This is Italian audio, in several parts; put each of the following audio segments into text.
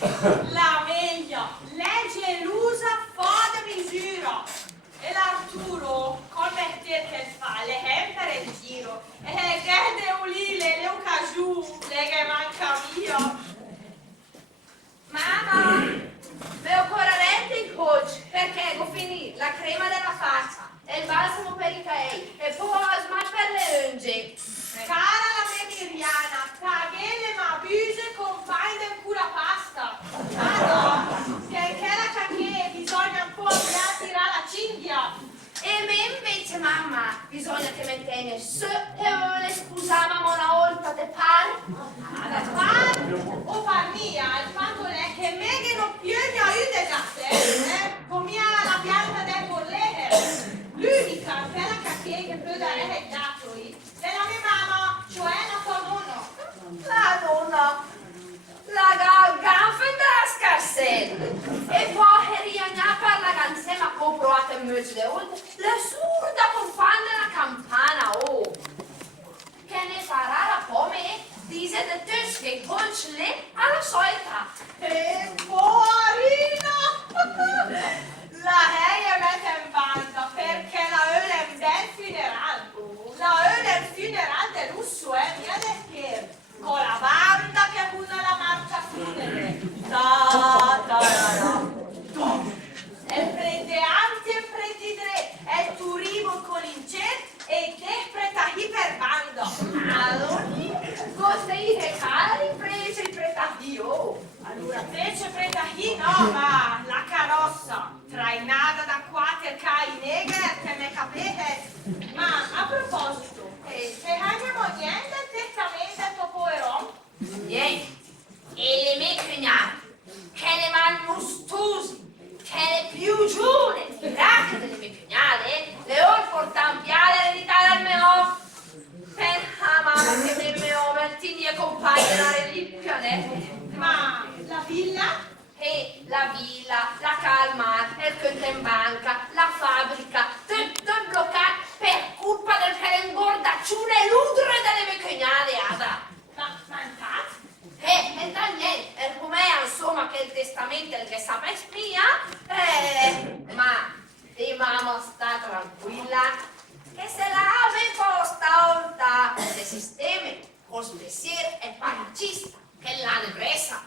La meglio, lei gelosa fuori misura. E l'Arturo, come che fa, le sempre in giro. E guarda ulile, le un cajù, le che manca via. Mamma, devo correre in coach perché devo finire la crema della faccia e il balsamo per i capelli e poi la smalto per le unghie. Cara la mia Miriana, caghelle ma abuse compagni del cura pasta. Ah no, che la cacchè bisogna un po' tirare la cinghia. E me invece mamma, bisogna che mi tieni su e le scusavamo una volta, te pare? Te pare? O par mia, il fatto è che me che non più ne aiuta da te, come la pianta del bollete. L'unica, quella cacchè che può dare il dato della mia mamma, cioè la tua nonna. La nonna, la ganfa della scarsella e poi riagnà per la ganzema che ho provato in mezzo le volte, la surda compagna la campana, oh! Che ne farà la come dice de tutti che colci lì alla solita. E poverina! La Heia mette in banda perché la Öl è un bel funeral. La Öl è un funeral del lusso, mia che con la banda che usa la marcia funebre. Da, da, da, da. E prende anzi e prende tre, e tu rivo con l'incet e interpreta iperbanda. Allora, Così che cari prese il pretahio. allora, fece pretahì no, ma la carrozza, trainata da quattro cai negre che ne capite. Ma a proposito, se abbiamo niente direttamente dopo Erom? Niente. E le mie cognate, che le vanno stusi, che le più giure, tirate delle mie cognate, le ho portato via l'eredità del mio. Per la mamma che nel mio martini accompagna la reliquia, Ma la villa? e la villa, la calma, il conto in banca, la fabbrica, tutto bloccato per colpa del che ingordaccione e l'udre delle mie cognate, Ada. Ma infatti? E da niente, e com'è insomma che il testamento è il che sa per spia, ma di mamma sta tranquilla, che se la ave costa orta, se sistemi, col pensiero e panicista, che l'ha presa.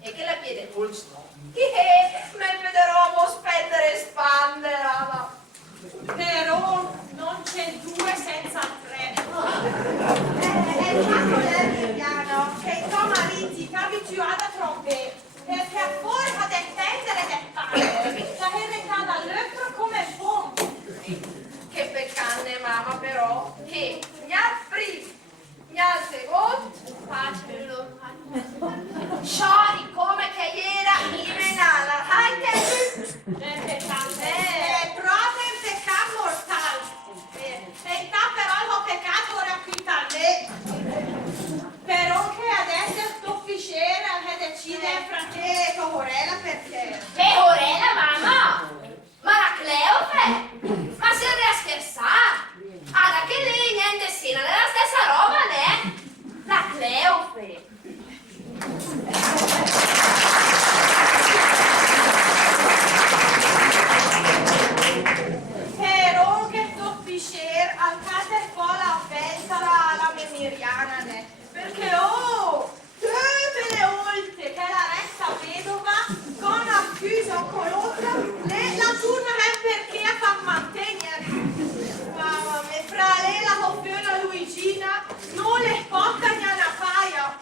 E che la piede pulso. Me vedremo spendere e spandere, Ada. Però non c'è due senza tre. È il fatto del piano che tuo marito ti abituata troppo, perché a forza di intendere che fare, la eredità dall'altro come buon. Che peccanne mamma però, che mi ha secondo, facelo, sciori come che ieri in menala, anche È proprio un peccato mortale. E sta però lo peccato rapitale. Però che adesso sto fisciera che decide fra te e Corella perché. che orella mamma, ma la Cleofe, ma se ne a scherzare, da che lei niente sino nella stessa roba, né? La Cleofe. Però che sto fisciera al caso qua la festa la mia Miriana, né? Perché tutte le volte che la resta vedova con accusa o con l'altra, la turna è perché a far mantenere. Mamma mia, fra lei la copiona Luigina non le porta né una paia.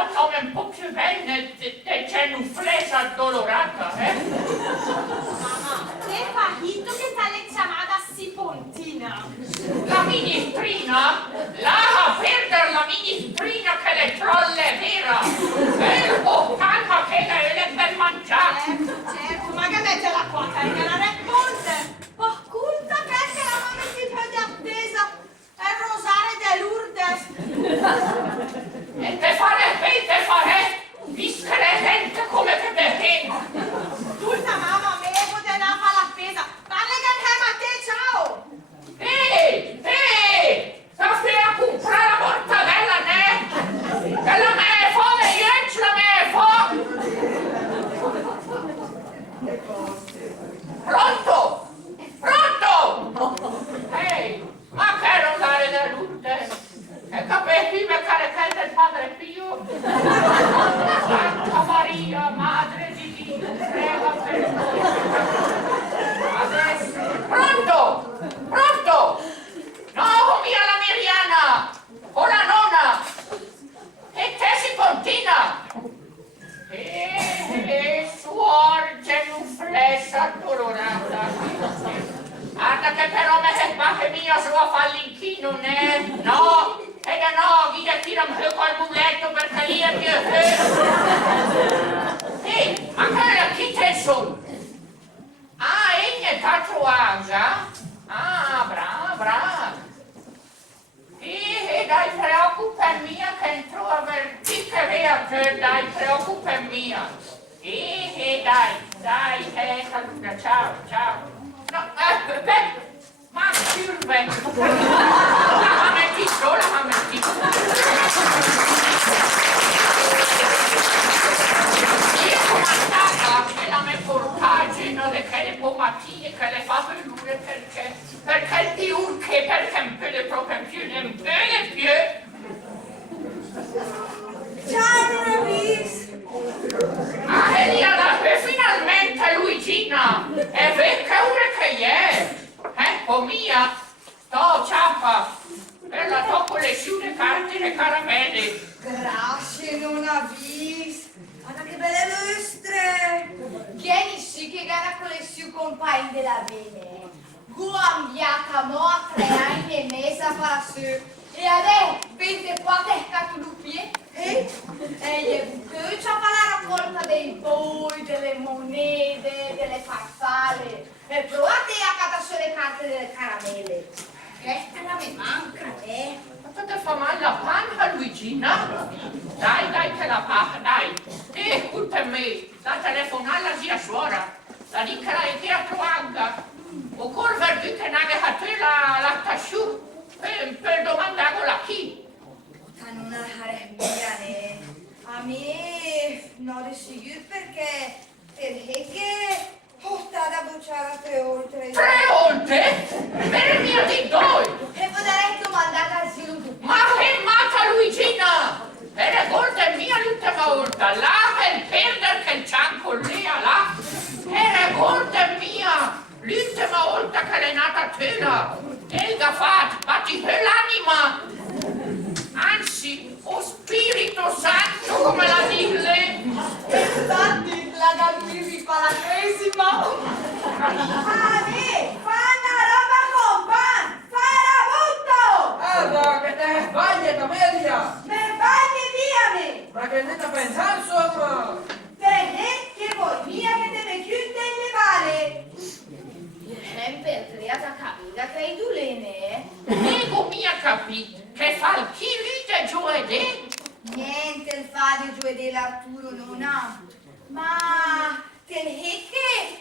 un nome un po' più bello di genuflesa addolorata, Mamma, te fajito che tale chiamata si pontina. La ministrina? Lascia perdere la ministrina che le trolle vera! E oh, calma che le per mangiare! Certo, ma che mette la quota e che la risponde? Ma culta che la mamma si di attesa è Rosare de Lourdes. E te fare discretamente come te beheng! Culta mamma, me potete andare a la spesa. Parle che a te, ciao! Ehi! Stai a comprare la mortadella, ne? E la me fame, io ce la me Pronto? Pronto? Ehi, ma che Rosare de Lourdes? E capisci me che del Padre Pio? Santa Maria, Madre di Dio, prega per noi. Adesso, pronto? Pronto? No, mia la Miriana! O la nonna! E te si pontina! Suor genuflessa addolorata! Guarda che però me che fa che mia sua fa l'inchino, ne? No! E da no, chi ti tira un po' col muletto perché lì è più Ehi, ma che chi te sono? Ah, egli tatuaggia? Ah, brava. E dai, preoccupa mia che entro a verti che vea te, dai, preoccupa mia. Dai, saluta, ciao. No, ma sirve. La mettito. Io comandata che la me portagino di quelle pomatine che le fa venire perché il diurche, perché un po' le proprie più, un po' le più. Ciao, non ho visto! Ah, Eliana, e finalmente Luigina! E vedi che ora che è? Ecco mia! Sto ciappa! Per la tocco le sciune carte e le caramelle! Grazie, non ho visto! Guarda che belle lustre! Vieni sì che gara con le sue compagne della bene. Guambiata mo a 3 anni e mezza farà su. E adesso 24 scatolupie. E gli buchi a fare la raccolta dei boi, delle monete, delle farfalle. E provate a cattare le carte delle caramelle. Questa la mi manca, Ma te fa male la panca, Luigina? Dai, che la paga, dai! Ascolta me, da telefonare alla zia suora, la dica e te a troanga. O corver di che nage a te la tasciù per domandare la chi. Non arrabbiare. A me non è sicuro perché che ho stato a bruciare 3 oltre. 3 volte? Per mio di due! E potrei domandare al zio tu. Ma che matta Luigina! E le volte mia l'ultima volta, là per perdere che il cianco lì là. E le volte mia, l'ultima volta che l'è nata tela. E il gaffat, batti per l'anima. Anzi, o Spirito Santo come la digle. Infatti la Galpiri fa la cresima. Fa una roba con pan! Fa la butto! Guarda che te sbagli, Camelia! Me bagni via me! Ma che ne sta pensando sopra? Bene, che vuoi mia che te ne chiude le male? Per creata capita che i dulene. Nego mia capì che fa il chili di giovedì. Niente il fa di giovedì l'Arturo non ha. Ma te ne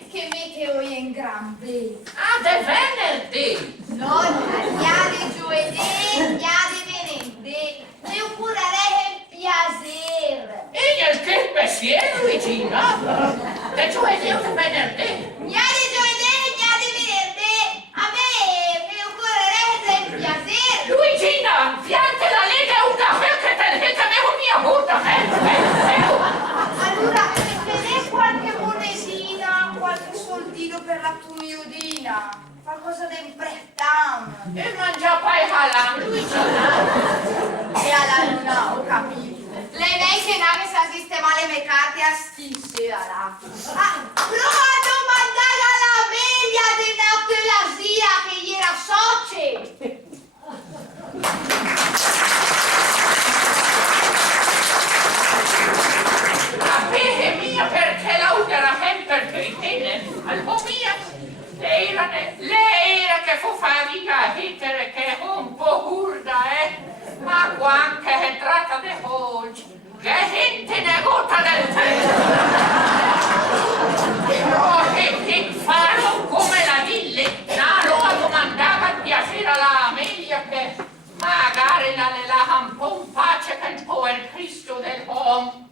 che meteo in gran bene. Ah, de venerdì. No, gli di giovedì, gli di venerdì. E oppure lei è piacere. E il che pensiero, Luigina? De giovedì o de venerdì? Gli di giovedì, gli di venerdì. A me mi occorrerebbe il piacere. Luigina, fiante la lega una che te ne mia puta, Allora, tenete qualche monetina, qualche soldino per la tua miudina. Qualcosa da imprestare. E mangia poi halam, Luigina. E alla luna, ho capito. Le vecchie le carte a stissera là. Lo ha domandato alla media di Nautelasia che gli era soci. La fede mia perché la udera sempre che tiene al mia. Lei era che fu fatica hittere che un po' curda, ma quanto è tratta di oggi, che gente ne gutta del tempo. Però che farò come la dille, lo ha domandato a piacere alla Amelia che magari la lascia un po' in pace che il po' è il Cristo del uomo.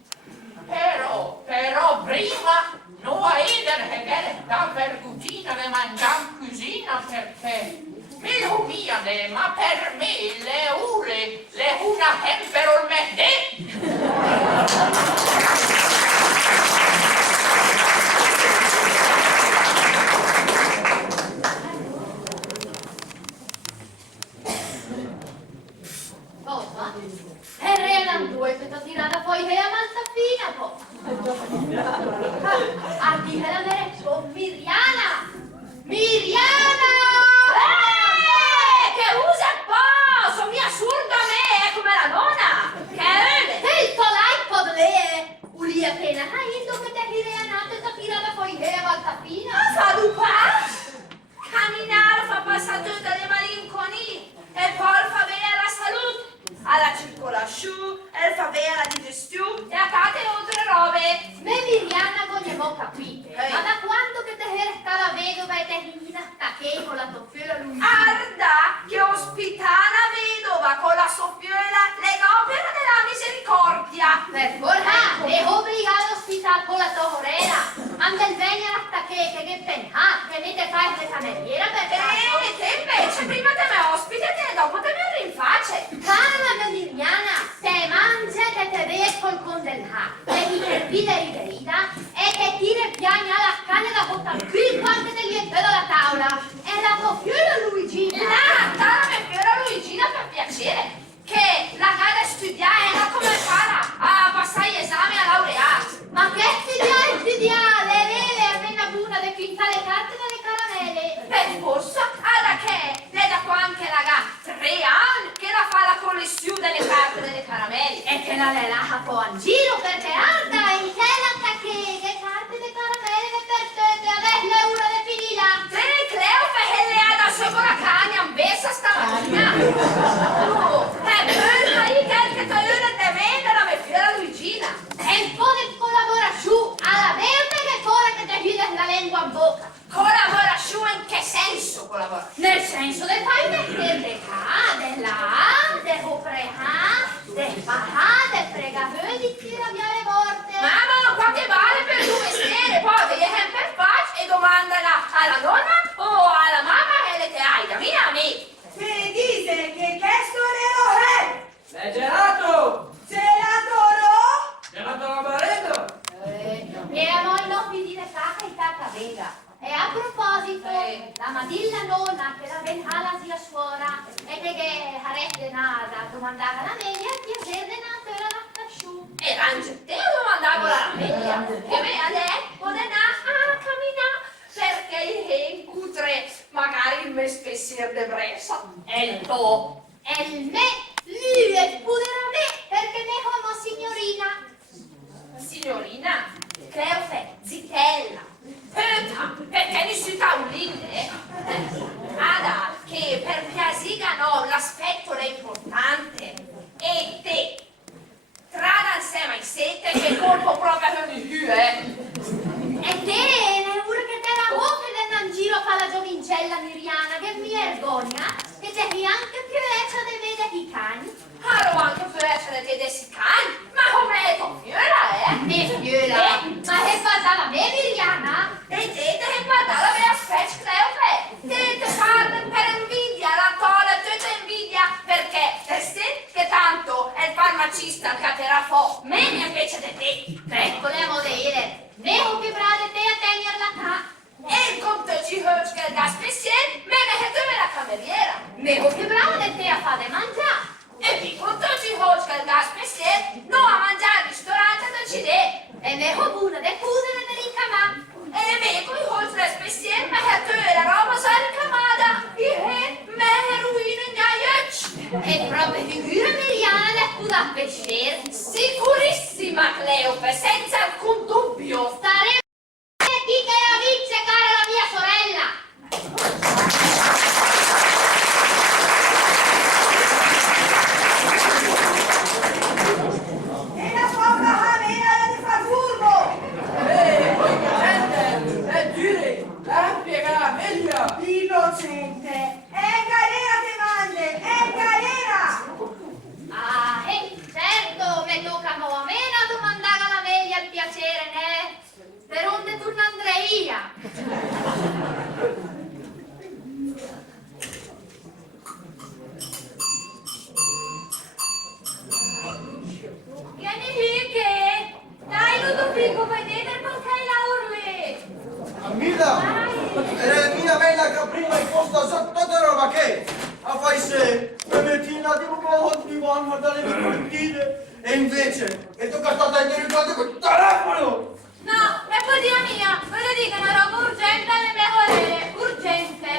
Però prima non ha idea che sta per cucina di mangiare in cucina perché me lo mia ma per me le ore le una tempero il mette. E renan due che t'ho tirata poi che la maltafina po'. A dire la verità, Miriana! Miriana! Che usa il poso, mi assurda me, come la nonna! Che è? E il tolai pod le, ulia pena, indo che te rireanate t'ho tirata poi che la maltafina. Ma fa du pas? Camminare fa passaggio delle malinconie e poi fa bene alla salute. Alla circolazione, e fa bene alla digestione e a tante altre robe. Me Miriana non ne ho capite. Ma da quando che te restava vedova e te rimina che con la soffiera lui? Arda, che ospitana vedova con la soffiera le opere della misericordia. Per forza, è obbligato a ospitare con la tua morena. Andel bene alla che pensa, che ne te fai le cameriera per caso. Te invece prima te me ospite e dopo te me rinfacce. Cara Miriana, te mangia che te vede col condensato, te ti servite riverita e che ti ripiagna la canna da botta qui quante te gli vedo la tavola. E la tua fiora Luigina. La mia fiora Luigina per piacere, che la gara a studiare era come farà a passare gli esami a laurearsi. Ma che studiare? Le vele appena buona di pintare le carte delle caramelle. Per forza, alla che le da qua anche la gara 3 anni che la fa la collezione delle carte delle caramelle. E che la le lascia poi in giro perché alta in che la che carte delle caramelle per te avesle una di finita. Te Cleofe che le ha da sopra la cagna in bessa stamattina. E bella che te le te vende la mia figlia Luigina. E un po' di collabora su alla verde che ora che te chiude la lingua in bocca. Collabora su in che senso collabora? Nel senso del fai mettere de ca, de là, de opreha, de paha, de fregaveux di tiraviare morte. Mamma, quante vale per tuo mestiere? Poi devi per faccia e domandala alla nonna o alla mamma che le te hai da mia amica. Me dice che storero è? È gelato! Gelatoro? Gelato la barreto! E a noi non vi dire caca e tacca venga. E a proposito, la Madilla nonna che la venhala sia suora e che harette nada domandava la meglio a piacere nata la lattasciù. E anche te domandavo la meglio che me a lei poteva a camminare perché il cutre magari il me spessier de bressa e il to. E il me, lui è pure a me perché ne come signorina. Signorina? Cleofe, zitella. Perché ne si fa un linde? Ada, che per piasiga no, l'aspetto è importante. E te, trada insieme ai sette che colpo proprio con il più, E te, ne ora che te la bocca e non giro fa la giovincella Miriana, che mi vergogna, che te anche più leccia di vedere i cani. Ero anche più leccia di vedere i cani, ma come con fiola, E fiola? Ma che parlava me Miriana? E te che parlava me aspetta, Cleofe, te parla per invidia, la tola tutta invidia, perché te sì che tanto è il farmacista che te la fa, me invece di te. Ecco le modelle, devo che brade te a tenerla qua. E il conto ci che da spessiere, me che tu me la cameriera. Devo che brade te a fare mangiare. E vi conto ci che da spessiere, no a mangiare al ristorante non ci deve. Penelope, senza alcun dubbio. Staremo chi che la vince, cara la mia sorella. E la povera camera di Friburgo! Voi gente, dire, la spiega meglio. Innocente! È galera che mande! È galera! Ah, certo, me tocca a me a domandare alla meglio il piacere, né? Per onde tu Andreia? Vieni lì che... Dai Ludovico, vedete perché la urli? Ammira! Mia bella che prima hai posto sotto di roba che a fai se Bemettina tipo che ogni vanno dalle cortine e invece e tu che state addirittura con il telefono! No, è poesia mia, ve lo dico, una roba urgente alle mie orelle, urgente.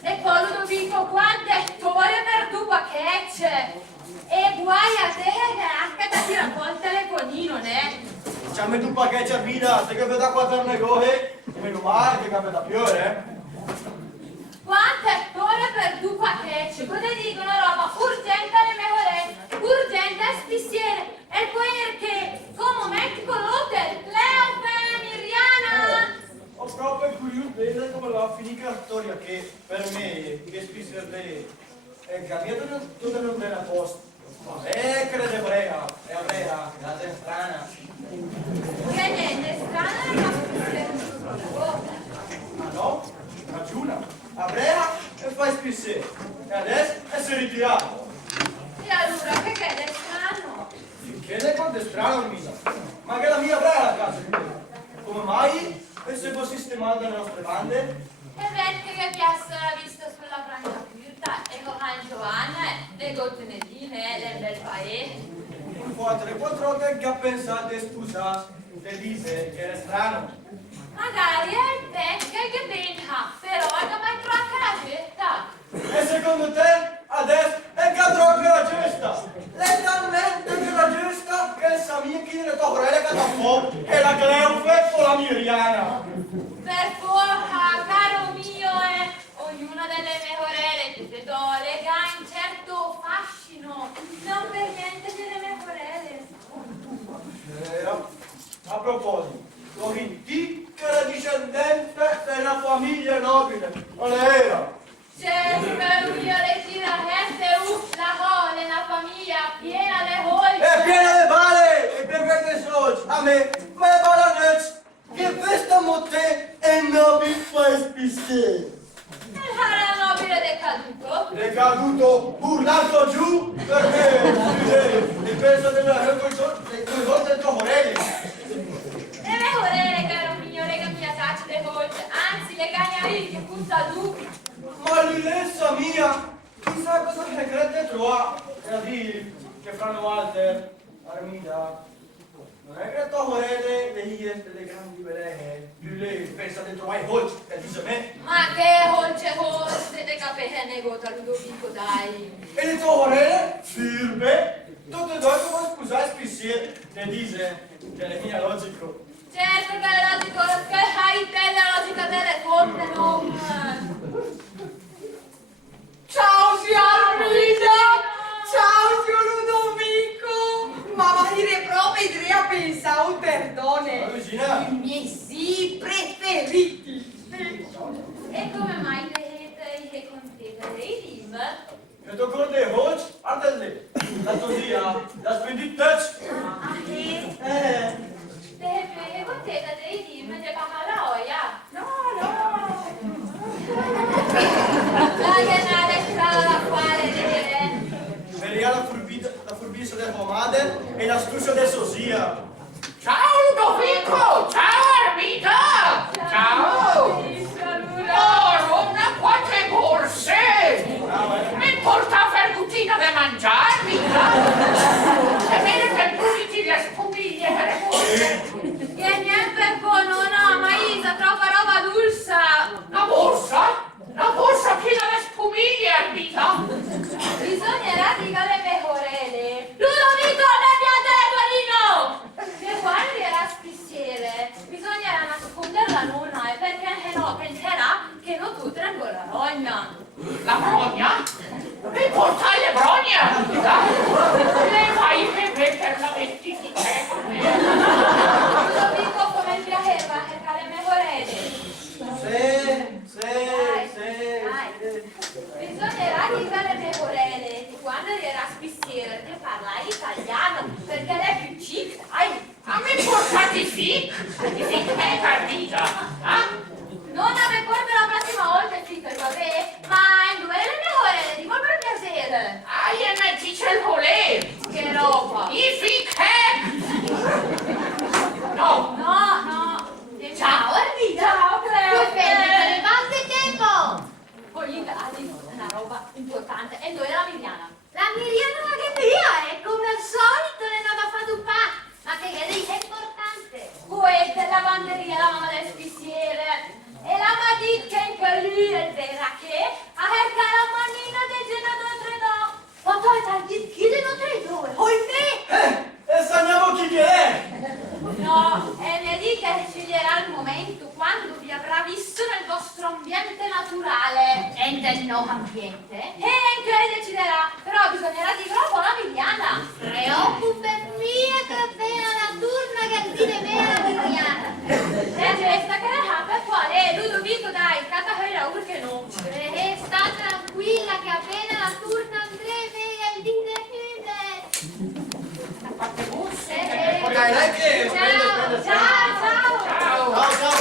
E poi Ludovico, qua ha detto, voglio per tu che c'è. E guai a te che anche da tira un po' il telefonino, ne? Diciamo tu che c'è vita, se che veda qua per negozi, meno male che capita più, Quante ore per tu che c'è? Cosa dico una roba urgente alle mie orelle, urgente a spissiere. E poi perché, come momenti con l'hotel, Leope, Miriana. Ho proprio curioso di vedere come va a finire la storia che per me, che spesso è cambiato tutto non bene a posto. Crede brega, è brega, la gente strana. Che niente, strana ma spissiere. Ma no, ragiona, a brega e fai spessere. E adesso si è ritirato. E allora, che è strano? Che ne quanto è strano, Misa? Ma che la mia brega la casa di me. Come mai? E se può sistemare le nostre bande? E perché che piazza l'ha visto sulla frangia curta e con Giovanna, le gottenedine, le bel paese. Un po' 3-4 volte che ha pensato di scusare, ti dice che è strano. Magari è il pesca che pensa, però è che mai troppo la gesta. E secondo te, adesso è che troppo la gesta? Letteralmente che la gesta che sa mia chi ne toccare che da fuoco è la Cleofe o la Miriana. Per forza, caro mio, ognuna delle mie orelle, tutte e due, lega in certo fascino, non per niente delle mie orelle. A proposito, Lorinti che era discendente della famiglia nobile, non era? Certo, io le tira gente, la gole, una famiglia piena di voi. È piena di balle e per che soldi, a me balanets, che questa motte è nobile fai spissere. Era nobile decaduto. Decaduto, burlato giù per me, il peso della due volte troppo orelle. E le orelle, caro mio, lega mia taccia di voce, anzi le cagnari che punta giù. Ma l'ilessa mia, chissà cosa segrete trova, e a dire che Franno Walter, Armida, non è che la tua orelle delle grandi veleghe, lei pensa di trovare voce, che dice me. Ma che holce, te capite negota Ludovico, dai. E le tue orelle, firme, tutte e due come scusare spissiere, ne dice che è mia logico. Certo che è logico, che hai te la logica delle fonte, non... Ciao, zio Armida! Ciao, zio Ludovico! Ma dire proprio idea pensavo un perdone! Regina, I miei sì preferiti! E come mai che contenta dei rim? io ti con te voce, guardate, l'altro dia, la spenditezza. Ah, che? Te contenta dei rim di Bacalaoia? La canale strada da quale dire? Veria la furbizia del pomade e l'astuzia del sosia. Ciao Ludovico! Ciao Armida! Ciao! Oh, una quante borse! Mi porta fergutina da mangiare, Armida! È bene per puliti le spumiglie per le borse! Che niente buono, no, ma Isa, troppa roba dulce! La borsa? La borsa piena di spumiglie, Armida! Bisognerà dire le mie orelle. Ludovico, ne piante le Che partita? Ah? Non mi ricordo la prossima volta il sito vabbè, ma in due le mejore, dico per piacere. IMG c'è il voler! Che roba! I fiche! No! No. Ciao, Armida. Ciao, Cleo. Tu fermi, levante tempo. Poi una roba importante. E dove è la Miriana? La Miriana ma che via, come al solito ne andava a fare un pa'. Ma che è importante. Questa è la lavanderia, la mamma del spissiere. E la madicca in quelli è vera che a la manina del genitore no. Ma poi dai, chi de Notre Dame? Ohimè! E sanniamo chi che è! No, e mi dica che sceglierà il momento quando vi avrà visto nel vostro ambiente naturale. E nel nuovo ambiente? E anche lei deciderà, però bisognerà dirlo un po' la Miriana. Preoccupa mia che appena la turna che dire me la Miriana. E questa che la per quale Ludovico dai, cata quella urche non. Sta tranquilla che appena la turna andreve e dire Fate busse! Ok, lei che Ciao, ciao. Ciao! Ciao, ciao!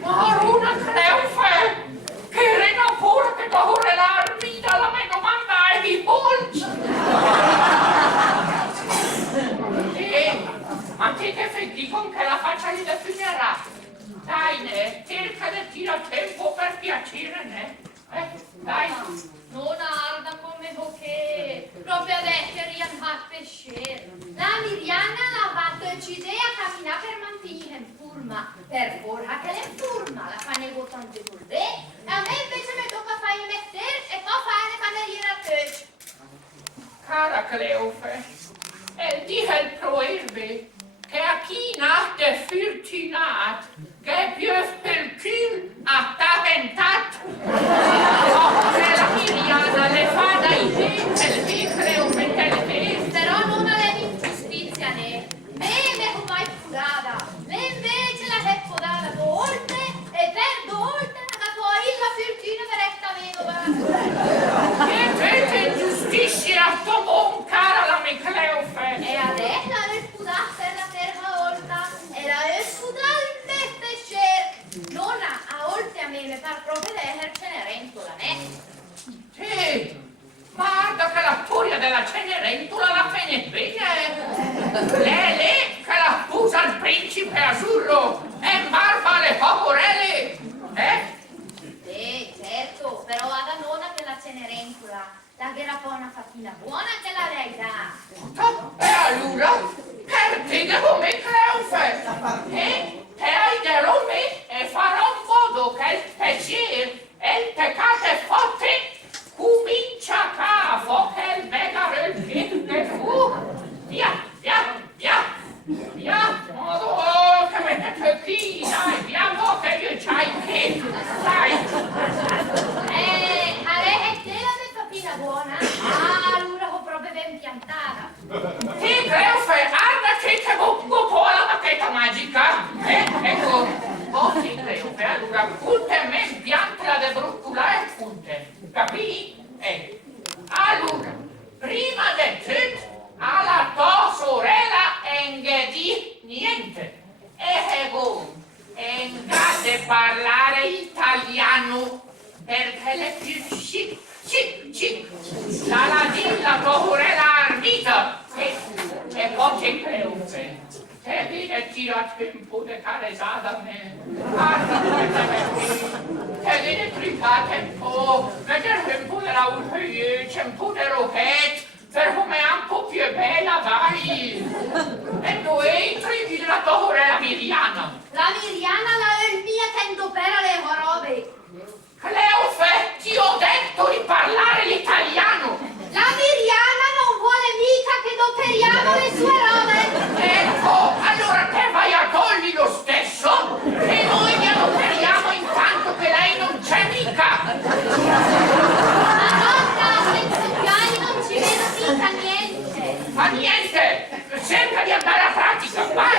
Maruna Cleufe! Che rena pure che corre l'armida la me domanda è di polci! Ma che fai con che la faccia gli definirà? Dai, ne, cerca di tira tempo per piacere, ne? Dai! Non arda come bocche, proprio adesso riandare a pescere. La Miriana l'ha fatto decidere a camminare per mantenere in forma. Per ora che è in forma, la fa nego tante volte. E a me invece mi tocca fare mettere e poi fare le cameriere a te. Cara Cleufe, dice il proverbio che a chi nasce fortunato, che più per più ha taventat. Se la Miriana le fa dai tempi, Cleufe te le vede. Però non avevi ingiustizia né. Me mi ho mai curata. Me invece la sei podata volte e per volte la poi la fortuna per esta vedova. Che vede ingiustizia a sto buon cara la mia Cleufe. E adesso la devi scudare per la terza volta. E la devi scudare in me pesce. Nonna, a oltre a me mi par proprio le Cenerentola, né? Sì, guarda che la storia della Cenerentola la fene bene. Lei che la sposa al principe azzurro e barba le pecorelle. Sì, certo, però vada nonna che la Cenerentola, la che era poi una fatina buona che la lei dà. E allora, per te devo me Cleufe. E aiderò me e farò in modo che il piacere e il peccato forte comincia a capo che il begare il piede fu. Via, modo che mettete qui, dai, via, che io c'hai che, dai. A lei e te la mia fatina buona? Ah, allora ho proprio ben piantata. Sì, Cleufe, guarda che buco po' la bacchetta magica. Ecco, sì, Cleufe, allora, punte me in piantala de bruttula e punte, capì? Allora, prima di tutto, alla tua sorella engedi niente. E voi, engate parlare italiano, perché le più chic. La ladilla tua sorella Armida. E poi c'è Cleufe. Che viene tira tempo di caresata a me. Guarda che viene tripa tempo. Vedere tempo della urgente, tempo di rochette. Per come è un po' più bella, dai. E tu entri la tua sorella Miriana. La Miriana la mia che indopera le robe. Cleufe, ti ho detto di parlare l'italiano. La Miriana non vuole mica che doperiamo le sue robe. Ecco, allora te vai a togliere lo stesso e noi ne adoperiamo intanto che lei non c'è mica. Ma nonna, senza occhiali non ci vedo mica niente. Fa niente, cerca di andare a pratica, vai.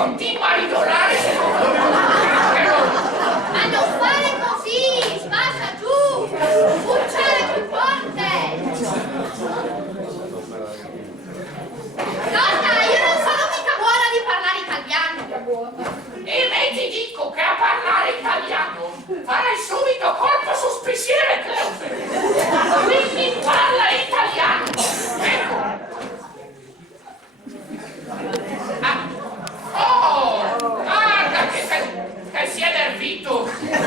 continua a ridolare Ma non fare così! Sbassa giù! Pucciare più forte! Nonna, io non sono mica buona di parlare italiano! E me ti dico che a parlare italiano farai subito colpo sospiciere, Cleupe. Quindi parla italiano. Ecco. Guarda che si è nervito. Dai,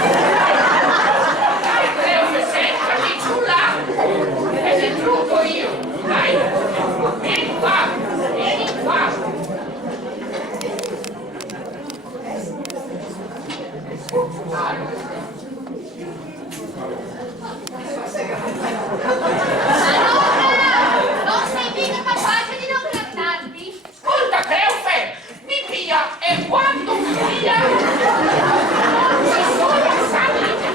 Cleupe, sentati giù là. E ti intrudo io. Dai, vieni qua, vieni qua. Non sei mica capace di non grattarti? Ascolta, Cleupe, mi pia e quando mi pia non ci sono sangue di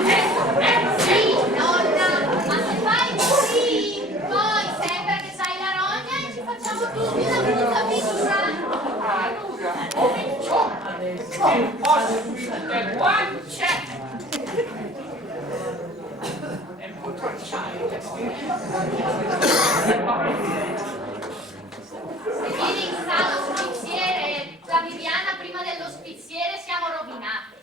Sì, nonna, ma se fai così, poi sembra che sai la rogna e ci facciamo tutti una brutta figura. allora, comincio e posso le guance e putrocciare Se vieni in sala ospiziere, la Viviana prima dell'ospiziere siamo rovinate.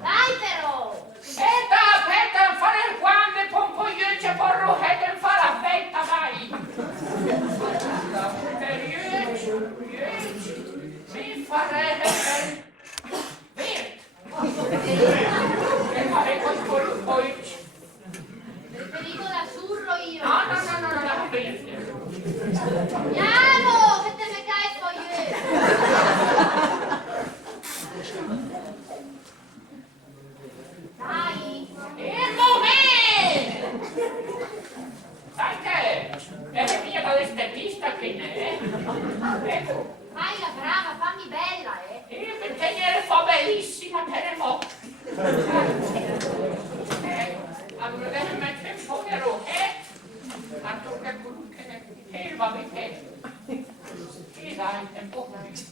Dai però! Aspetta, fare quando pompo io ci porro e fa la fetta, vai! Mi farei verde! E farei poi... Preferivo l'azzurro io. No, la verde! Piano, che te ne cae poi Dai! Il momento! Sai che è mia dall'estetista che ne è? Ecco, Fai la brava, fammi bella, io per tenere fa bellissima, te ne mo. Allora devi mettere un po' di roche, tanto che va bene. E dai, è un po' così.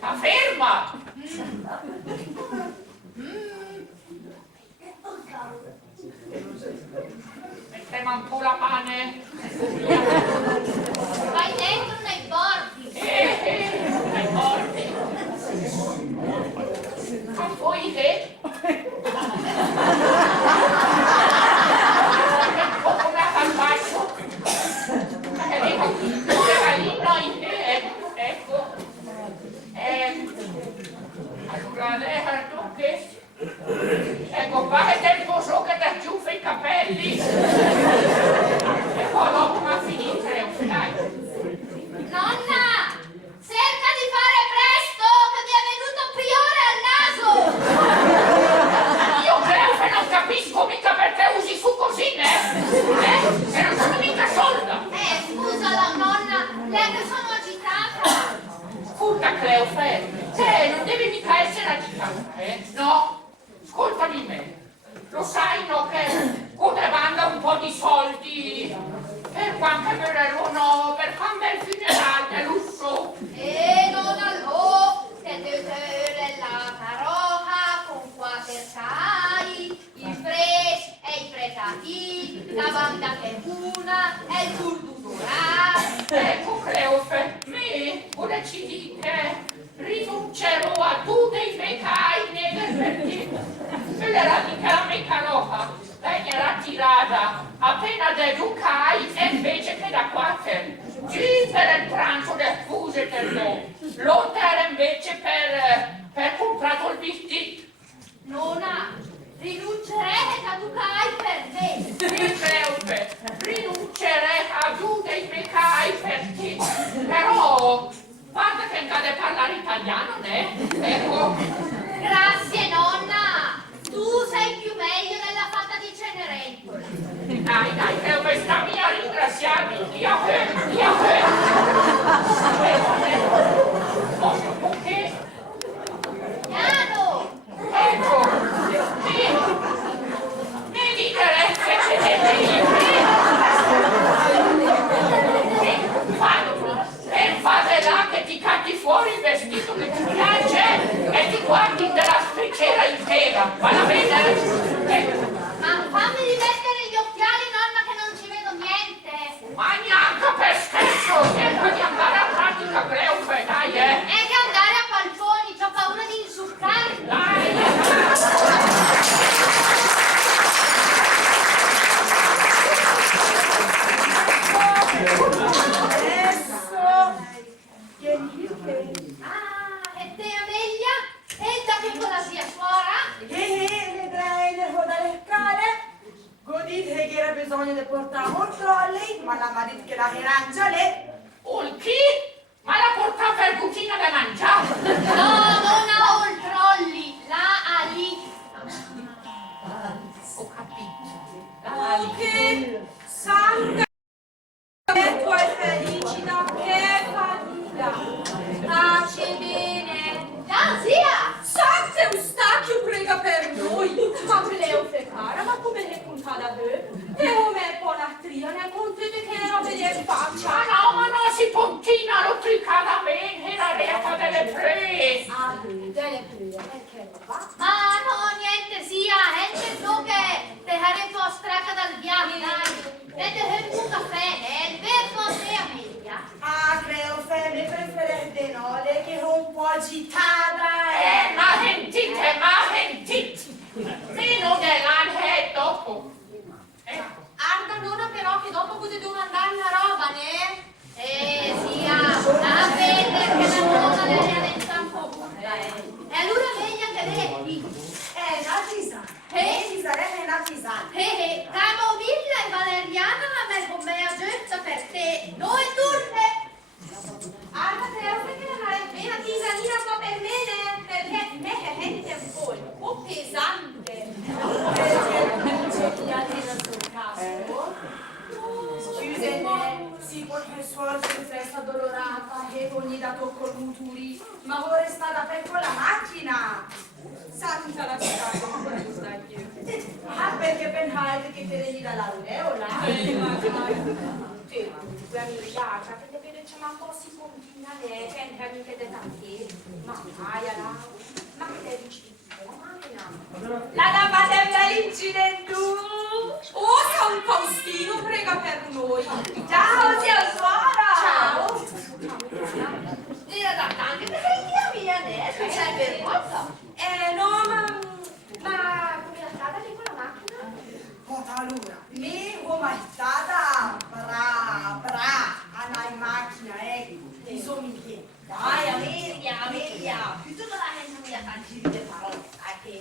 Ma ferma! Mettiamo un po' la pane. Vai dentro nei bordi. Nei bordi. Ma poi che? Un po' come a calvaggio. Ecco. Allora adesso che... Ecco, qua è tempo so che ti acciuffa i capelli. E poi dopo va a finire, dai. Nonna! Cerca di fare presto, che mi è venuto priore al naso! Io credo che non capisco mica perché usi su cosine. E non sono mica solda. Scusa la nonna, lei che sono agitata. Scusa, Cleupe, non devi mica essere agitata, no? Ascoltami me. Lo sai, no, che come vanno un po' di soldi per quanto verranno per quando è il funerale, lusso. Non allò, che te la paroja con quatercai, il fres e il pretati, la banda che una e il culturale. Ecco, Cleupe, me, ora ci dite, rinuncerò a tutti i mecai nel perché era mica la mecanoca, lei era tirata appena da Ducai e invece che da quater. Giù per il pranzo del fuse per noi, l'hotel invece per comprato il vestito. Nonna, rinuncerete a Ducai per me. Cleupe, rinuncerei a tutti i mecai per te, però guarda che non cade parlare italiano, né? Ecco. Grazie, nonna. Tu sei più meglio della fatta di Cenerentola. Dai, Cleupe, stammi a ringraziarmi. Io ok? Piano! Ecco. Mi dite che c'è portavo il trolley, ma la marit che la arancia lì. Il chi? Ma la porta per cucina da mangiare? No, non ho il trolli, la Ali. Ho capito. Oh, che santa! Che tu hai felicità, che fatica! Taci bene. Già, zia. Sante Eustachio prega per noi! Ma Cleo cara, ma come ne contata te? E come ponatria, ne contete che ne robe in faccia! Ma no, si pontina, lo tricata bene, la retta delle pre. Ah, delle pure, perché va? Ma no, niente zia, niente so che te haré postrata dal viaggio, dai. Vede un caffè, il verbo sei Amelia. Ah, creo femme preferente no, lei che è un po' agitata Ma sentite, meno dell'anche dopo. Ecco. Arda nonna però che dopo potete domandare la roba, ne? Zia, a vedere che la nonna le realizza un po'. E allora vedi anche lei. È una tisana. Ci sarebbe una tisana. Camomilla e valeriana la me con me a getta per te. Noi turne. Arda creo che non è bene tisanina qua per me, ne? Perché me che gente un po' pesante. Scusate, sì, perché suora si resta addolorata e ogni da tocco il muturi, ma ora è stata per con la macchina. Santa la città, perché pensate che te ne gli dà la laureola? Quella mi rilascia, che te vede c'è un po' si continua lei, che entra mica da tanti. Ma vai là, ma che te dici? La davate l'incidente! Oh, San Faustino prega per noi! Ciao, zia suora! Ciao! Gira da tanti, perché mia ne? C'è per forza? No, Ma come la strada lì con la macchina? allora, me come è stata bra, andare in macchina, insomma, dai, Amelia, Tutta la gente mi ha tanti di parole.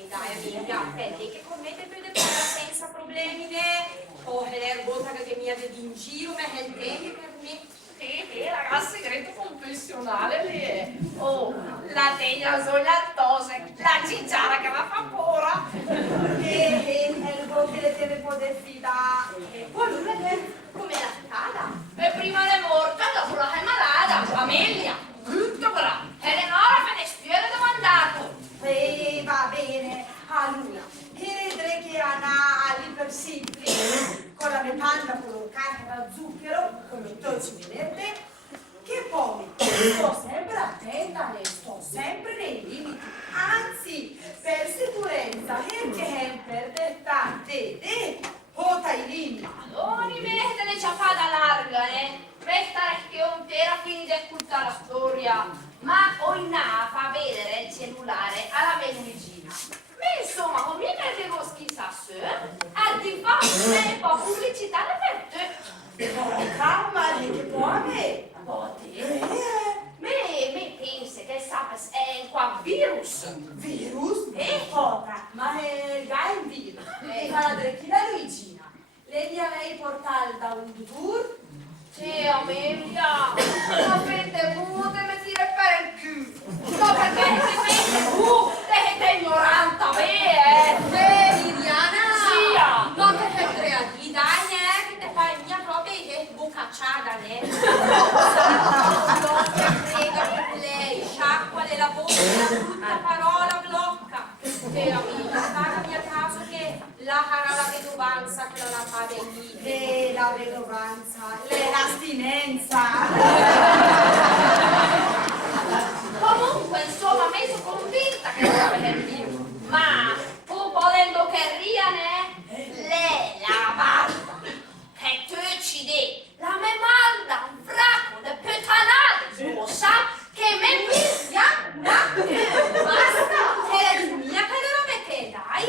Dai, Amelia, vedi che con me te puoi parlare senza problemi, ne? Oh, è volta che mi ha detto in giro, ma è il tempo per me. Ragazzi, segreto confessionale lì. Oh, la tegna sogliatose, la cicciara che la fa pura. è il buon che le deve poter fidare. Poi lui vede come la scala. E prima è morta, dopo la è malata. Amelia, tutto bravo. Eleonora me ne spiega dove è andato. Va bene, allora, credere che Anna all'ipersimplice con la bevanda collocata da zucchero, come tutti vedete, che poi sto sempre attenta, ne sto sempre nei limiti, anzi, per sicurezza, perché per dettate, ota i limiti. Non rimette le ciappate larga, Resta che un tera quindi di ascoltare la storia. Ma Oina fa vedere il cellulare alla menuigina. Ma insomma, come ne devo schissare? A di fare un po' pubblicità per te. Calma, che buone! Me pensa che sappes è qua virus. Virus? Ota, ma è il virus. Fa la drecchina Luigina. Lei mi aveva portato da un tour. Sì, Amelia, sapete multe mi tira per il culo. No, perché sapete te ignoranta, Liliana! Sia! No, che fai a di dai, che te fai mia propria che bucacciata, ne? No, che frega per lei, sciacquale la bocca, tutta parola blocca. Te, amica, pagami a caso che la cara la vedovanza che non la fa lì. La vedovanza, l'astinenza. Comunque, insomma, mi sono convinta che non aveva il virus. Ma tu volendo che riane, lei la basta. Che tu ci di, la me manda un fracco di puttanate, tu sa, che me piglia una basta. È di mia che le robe che dai?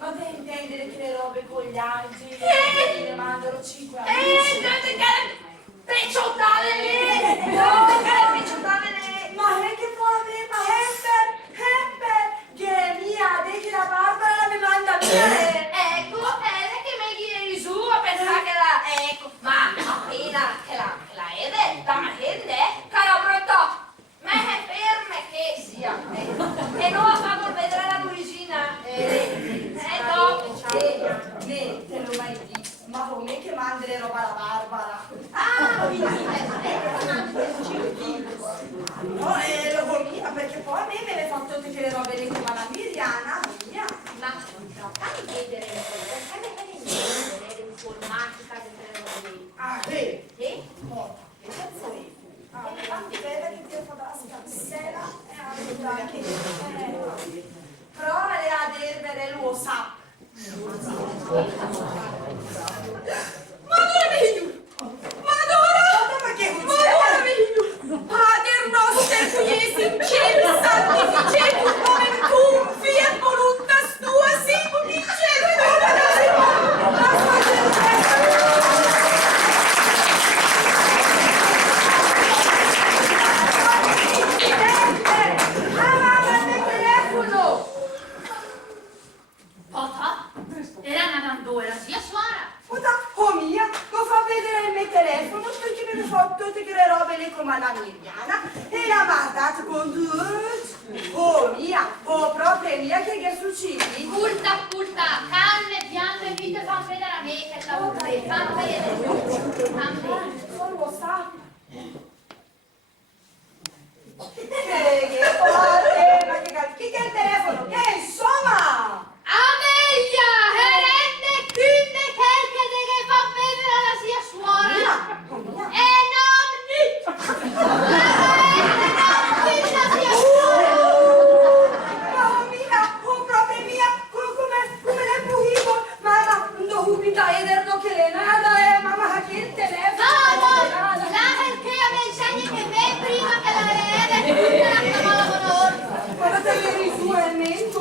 Ma per intendere che le robe con gli angeli ne mandano 5 non amici. ti chiede picciottare lì, non ti chiede picciottare lì. Ma è che può avere, ma Hemper, che è mia, vedi la Barbara la mi manda via. Ecco, è che mi chiede ma come che mandare roba alla Barbara? Ah, quindi No, lo conviene perché poi a me me le fa tutte che le robe lì come la Miriana, mia. ma fammi chiedere un po', perché le l'informatica delle robe? Ah, che? Sì? No, che cazzo è? Ah, fammi vedere che ti ho fatto la scarsera e anche prova le a dirvere lo sa. Madonna mia! Madonna! Ma che Madonna mia! Pater noster qui es in cielo sanctificetur nomen tuum fiat voluntas tua sicut in cielo et in Pota, era una dandora, sia suora. oh mia, lo fa vedere il mio telefono perché mi fa tutte le robe lì come la Miriana e la mandata con due. Oh mia, oh proprio mia che succede? Culta, calme, piante, vite, fa vedere a me che la vorrei, fa vedere. Non lo sa. Che forte, ma che è il telefono? Che insomma? Amelia, Helene, quindi che deve fa vedere alla sia suora. E non ni. La sia suora. Oh mia, oh proprio mia, come le puivo, mamma, non ubita e derno che le nada, mamma, che il telefono. No, la che a me insegni che me prima che la Helene, la chiamava con Guardate che risu è il mento,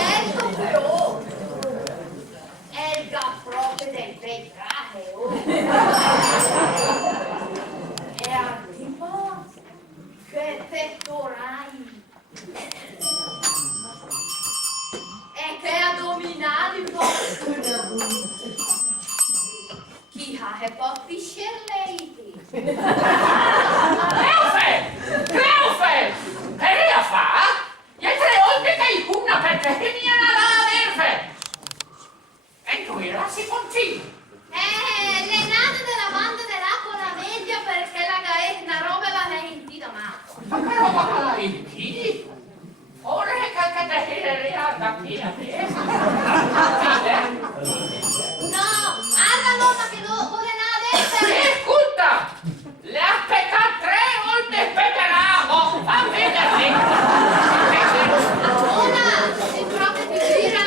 certo però è il proprio del peccato. E tipo che pettorali e che addominali chi ha e poi piscelleiti. Cleufe! E ria fa? E 3 volte che una perché mi era la verve! E tu era si continua. le nate della banda dell'acqua la media perché la gaetta roba la senti da matto. Ma che roba la inchini? Ora che cacate da qui a te? No, alla nonna che lo vuole Sì, ascolta! Le ha peccato 3 volte peccheramo! Fa vederli! una se proprio ti gira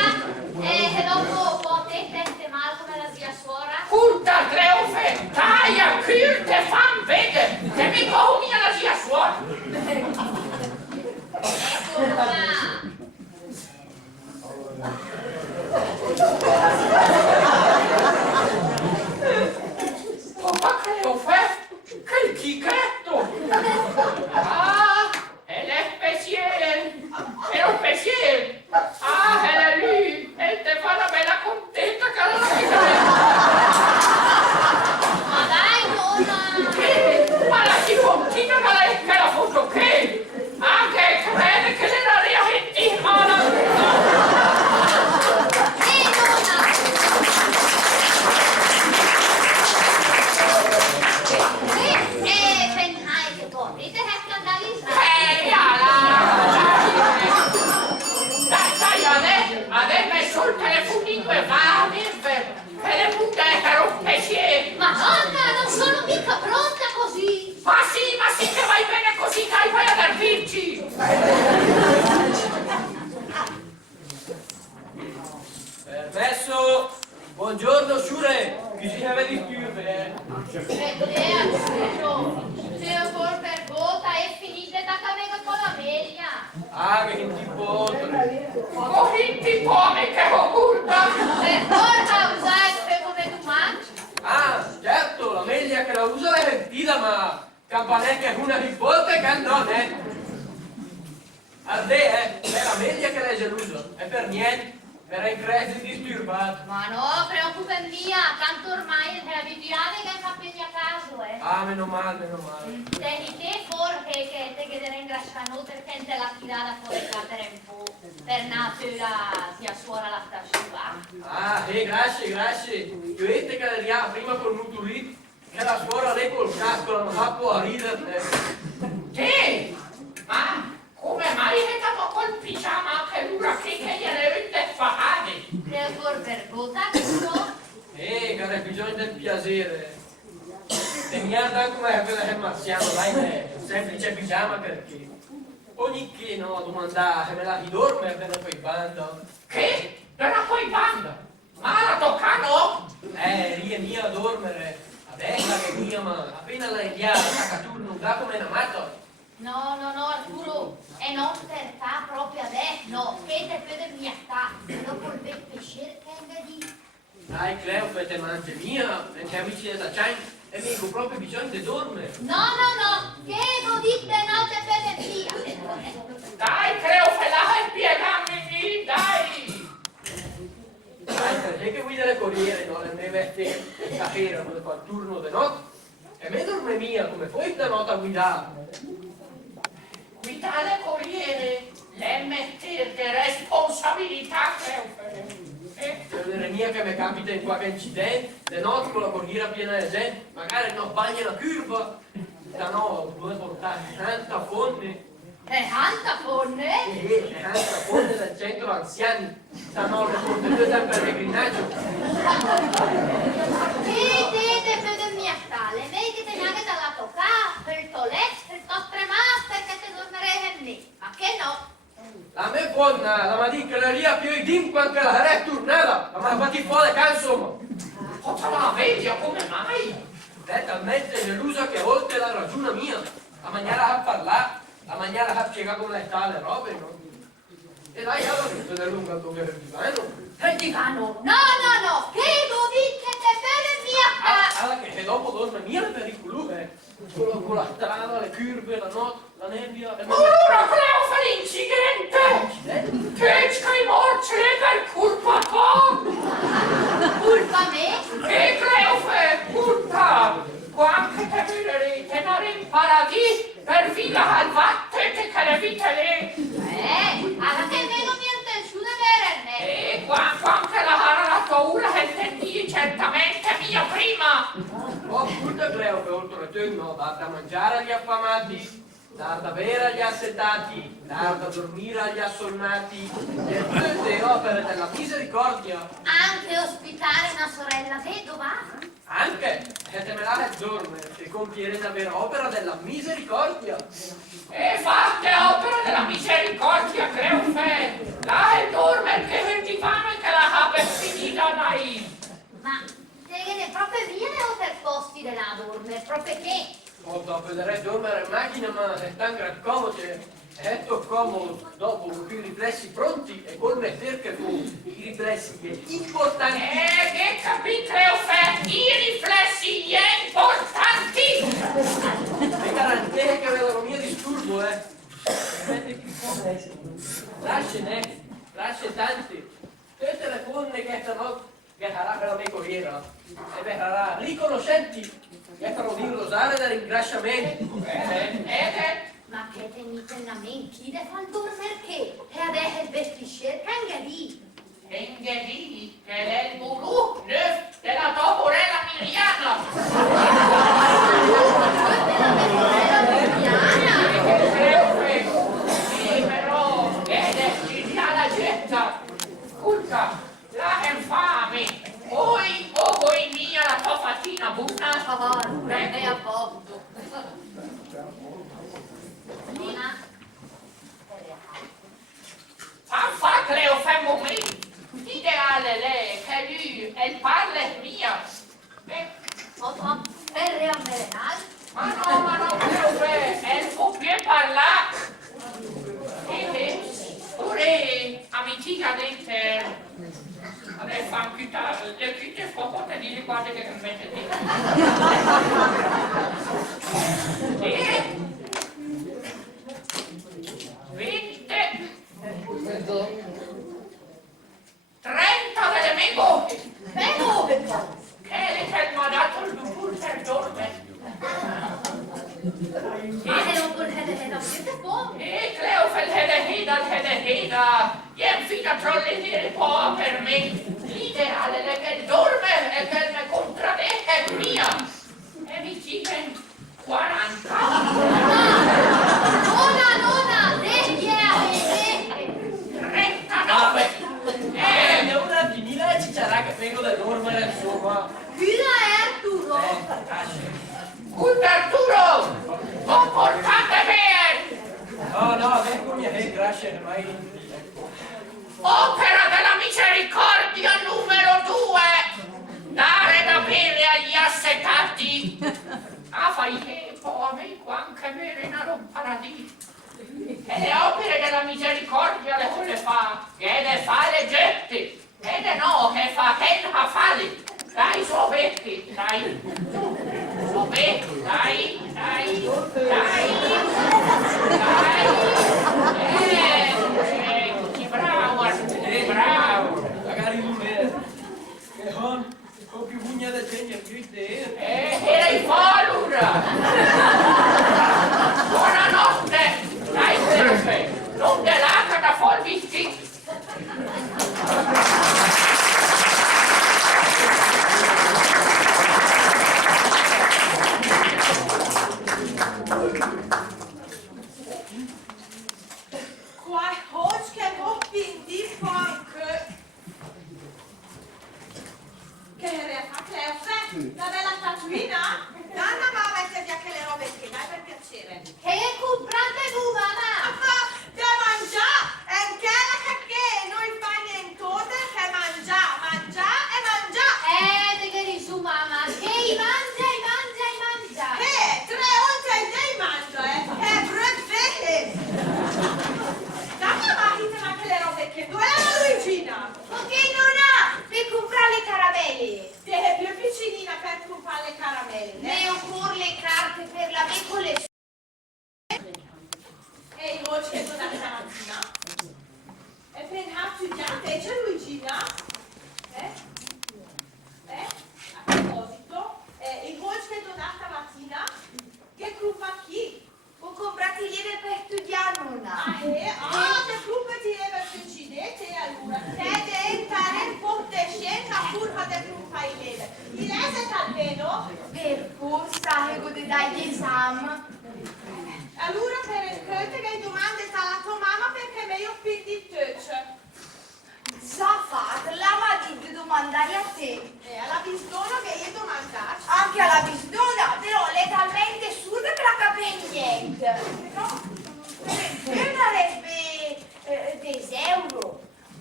e dopo potete sente male come la zia suora. Ascolta, Cleufe! Taia, te fan vedere! Che mi mia la sia suora! Ma Cleufe! Che il chichetto! Ah, è l'especiel! È un speciel! Ah, è lì! E te fa una bella contenta che la Ma dai nonna! ma la si continua ma lei che la foto che? Anche crede che le la riaventi mala! Nonna! Penhai che potete scandalizzare. Adesso messo il telefonino e va a dirve che le punte erano pesce! Madonna, non sono mica pronta così! Ma sì che vai bene così, dai, vai ad ardirci! Permesso! Buongiorno, Sciure! Chi si deve disturbe? Se io col per gota e finite da camera con la media. Ah, che intipoto! Oh, intipone che occulta! Per forza usate come tu mangi. Ah, certo, la meglio che la usa la mentira, ma Campanecchia è una di volte che non è. A te, è la meglio che lei l'uso, è per niente. per i credi disturbati. Ma no, preoccupa mia, tanto ormai è abituale che fa più a caso, eh. Ah, meno male, meno male. Te di te forse che te che te ringraziano perché te la tirata fuori cadere un po' per natura sia suora la sua. Ah, grazie, grazie. Io vedete che ria prima col nuturì, che la suora lei col casco l'hanno fatto a ridere. Sì, ma come mai è stato col pigiama che dura che gliele avete fare? Per vergogna, no? Che hai bisogno del piacere. E mi guarda come quella che marziano, dai, è un semplice pigiama perché ogni che no, domanda se me la ridorme appena poi bando. Che? Per la poi banda? Ma la toccano? Ria mia a dormire, adesso che mia, ma appena la indiana, a turno, da come una matto. No, no, no, Arturo, e non per fa proprio adesso, no, che te per mia sta, dopo il bel piacere che hai di. Dai, Cleo, te mangi mia, perché amici da Chain, e mi ho proprio bisogno di dormire. No, no, no, che lo dite notte per via. Dai, creo che la spiegammi, dai! Dai, perché che guida le corriere, no? Le mie vesti capire, quando fa il turno di notte, e me dorme mia, come poi da notte a guidare. Guidare corriere, le mettete responsabilità, creo. Per mia che mi capita in qualche incidente, di notte con la corriera piena di gente, magari non bagna una curva, da no, dove portare tanta fonte. Tanta fonne? 60 fonte del centro anziani, da no, le portate del pellegrinaggio. Che dite per mia sta, le vedi che neanche dalla toccare, per il toletto, per il vostro master che te dormirei in me, ma che no? La me buona, la matica la ria più di quanto la re tornata, la ma fatti fuori insomma. Cosa la media, come mai? È talmente gelosa che a volte la ragione mia, la maniera a parlare, la maniera a spiegare come sta le robe, no? E dai, allora tutto è lungo dove il divano. Il divano? No, no, no, che lo dite che per mia sta? Allora che dopo dorme mia è pericoloso, con la strada, le curve, la notte, la nebbia. Ora creo che l'incidente! Che c'hai morte per colpa tua! Colpa me? Che creo che colpa! Quanto te vedrete tenere in paradiso per via al vatte che le vite lì! Alla che meno mi intenzione vererne. E quanto la paura che tendi certamente mia prima! Oh, tutto creo che oltre a te no, dà da mangiare agli affamati, dà da bere agli assetati, dà da dormire agli assonnati, e tutte le opere della misericordia. Anche ospitare una sorella vedova? Anche, che te me la dorme, e compiere la vera opera della misericordia. E fatte opera della misericordia, creo che là è dorme che il divano e che la abbia finita dai. Ma te proprio viene o per posti della dorme? Proprio che? Oh, dopo vedrei dormire in macchina, ma è tan gran comodo, è tutto comodo, dopo con più riflessi pronti e col metter che con i riflessi importanti. Che capite, creo che i riflessi importanti. Le garantie che avevano mio disturbo, lascia tanti. Tutte le fonde che stanotte che sarà per la mia corriera e verrà riconoscenti che farò di rosare da ringraziamenti. Ma che tenete la mente? Chi deve far dormire che? E adesso il vestisce, canga lì. Engedi che è il guru della toporella miriana. Sì, però è la getta. Scusa, la infame. Poi mia la tua fatina buona. Non è a posto. Nina? Fa creo fa un momento. Ideale lei, che lui, e parla è mia. Opa, per riammerenare? Ma no, creo che è può più parlare. Pure amica dente. Adesso fa più tardi, le chiute scopote di guarda che mette di. Vedete? Ma è un po' hede, siete buoni. Cleofel hede, jem fina trolle po' per me. L'ideale è che dorme e che ne contradette mia. E mi dicono 40. Nonna, vecchia, 39. È una vinile e ci sarà che vengo da dormire insomma. Villa e Arturo. Scusa Arturo, comportate bene. No, vengo mia grazie, mai. Opera della misericordia numero 2. Dare da bere agli assetati. Fai tempo, amico, anche bere in un paradiso. E le opere della misericordia le vuole fa, che le fa le getti. E le no, che fa tenha fali. Dai, sobetti, dai. Sobetti, dai. Bravo, Arturo, bravo. Magari non è. Che ho più pugna da segno più di te. Era in allora. Buonanotte. Dai, Pepe, non te laca da forbisti. Quai hoc che hoppin di funk. Che era a Cleofe? La bella statuina? Danna va a mettervi anche le robe che dai per piacere. Che comprate tu, mamma? Da mangiare! E che la che noi fa niente che mangia e mangia. De che di su, mamma. Che mangia. Tre oltre dei mangia, è brevete. Dammi anche le robe che dove è la Luigina? Perché non ha per comprare le caramelle? Te è più piccinina per comprare le caramelle. Ne ho pure le carte per la me con le E il voce da stamattina? E per studiante c'è Luigina? A proposito, il voce da stamattina? Che gruppa chi? ho comprato i libri per studiare, nonna. Che gruppa ti deve precedete allora? Te devi entrare in porte scelta curva del gruppa i libri. Il lese almeno? Per forza, ego di dagli esami. Allora per il che domande alla tua mamma perché meglio più di te. Zafat, la va di domandare a te. Alla bisdona che io domandassi. Anche alla bisdona, però lei è talmente assurda che la capisce niente. No, per darebbe 10 euro.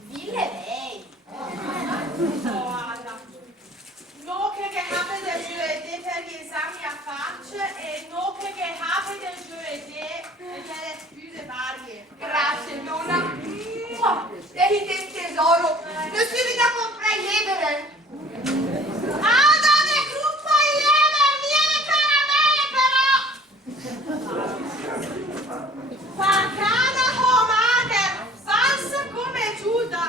Dille lei. Guarda. No che hape del giovedì per gli esami a faccia e no che hape del giovedì per le spese varie. Grazie, nonna. Sei del tesoro. Non si vede a comprare i libri. Ah, dove gruppa il leve, viene caramelle però! Pagana comate, falsa come Giuda.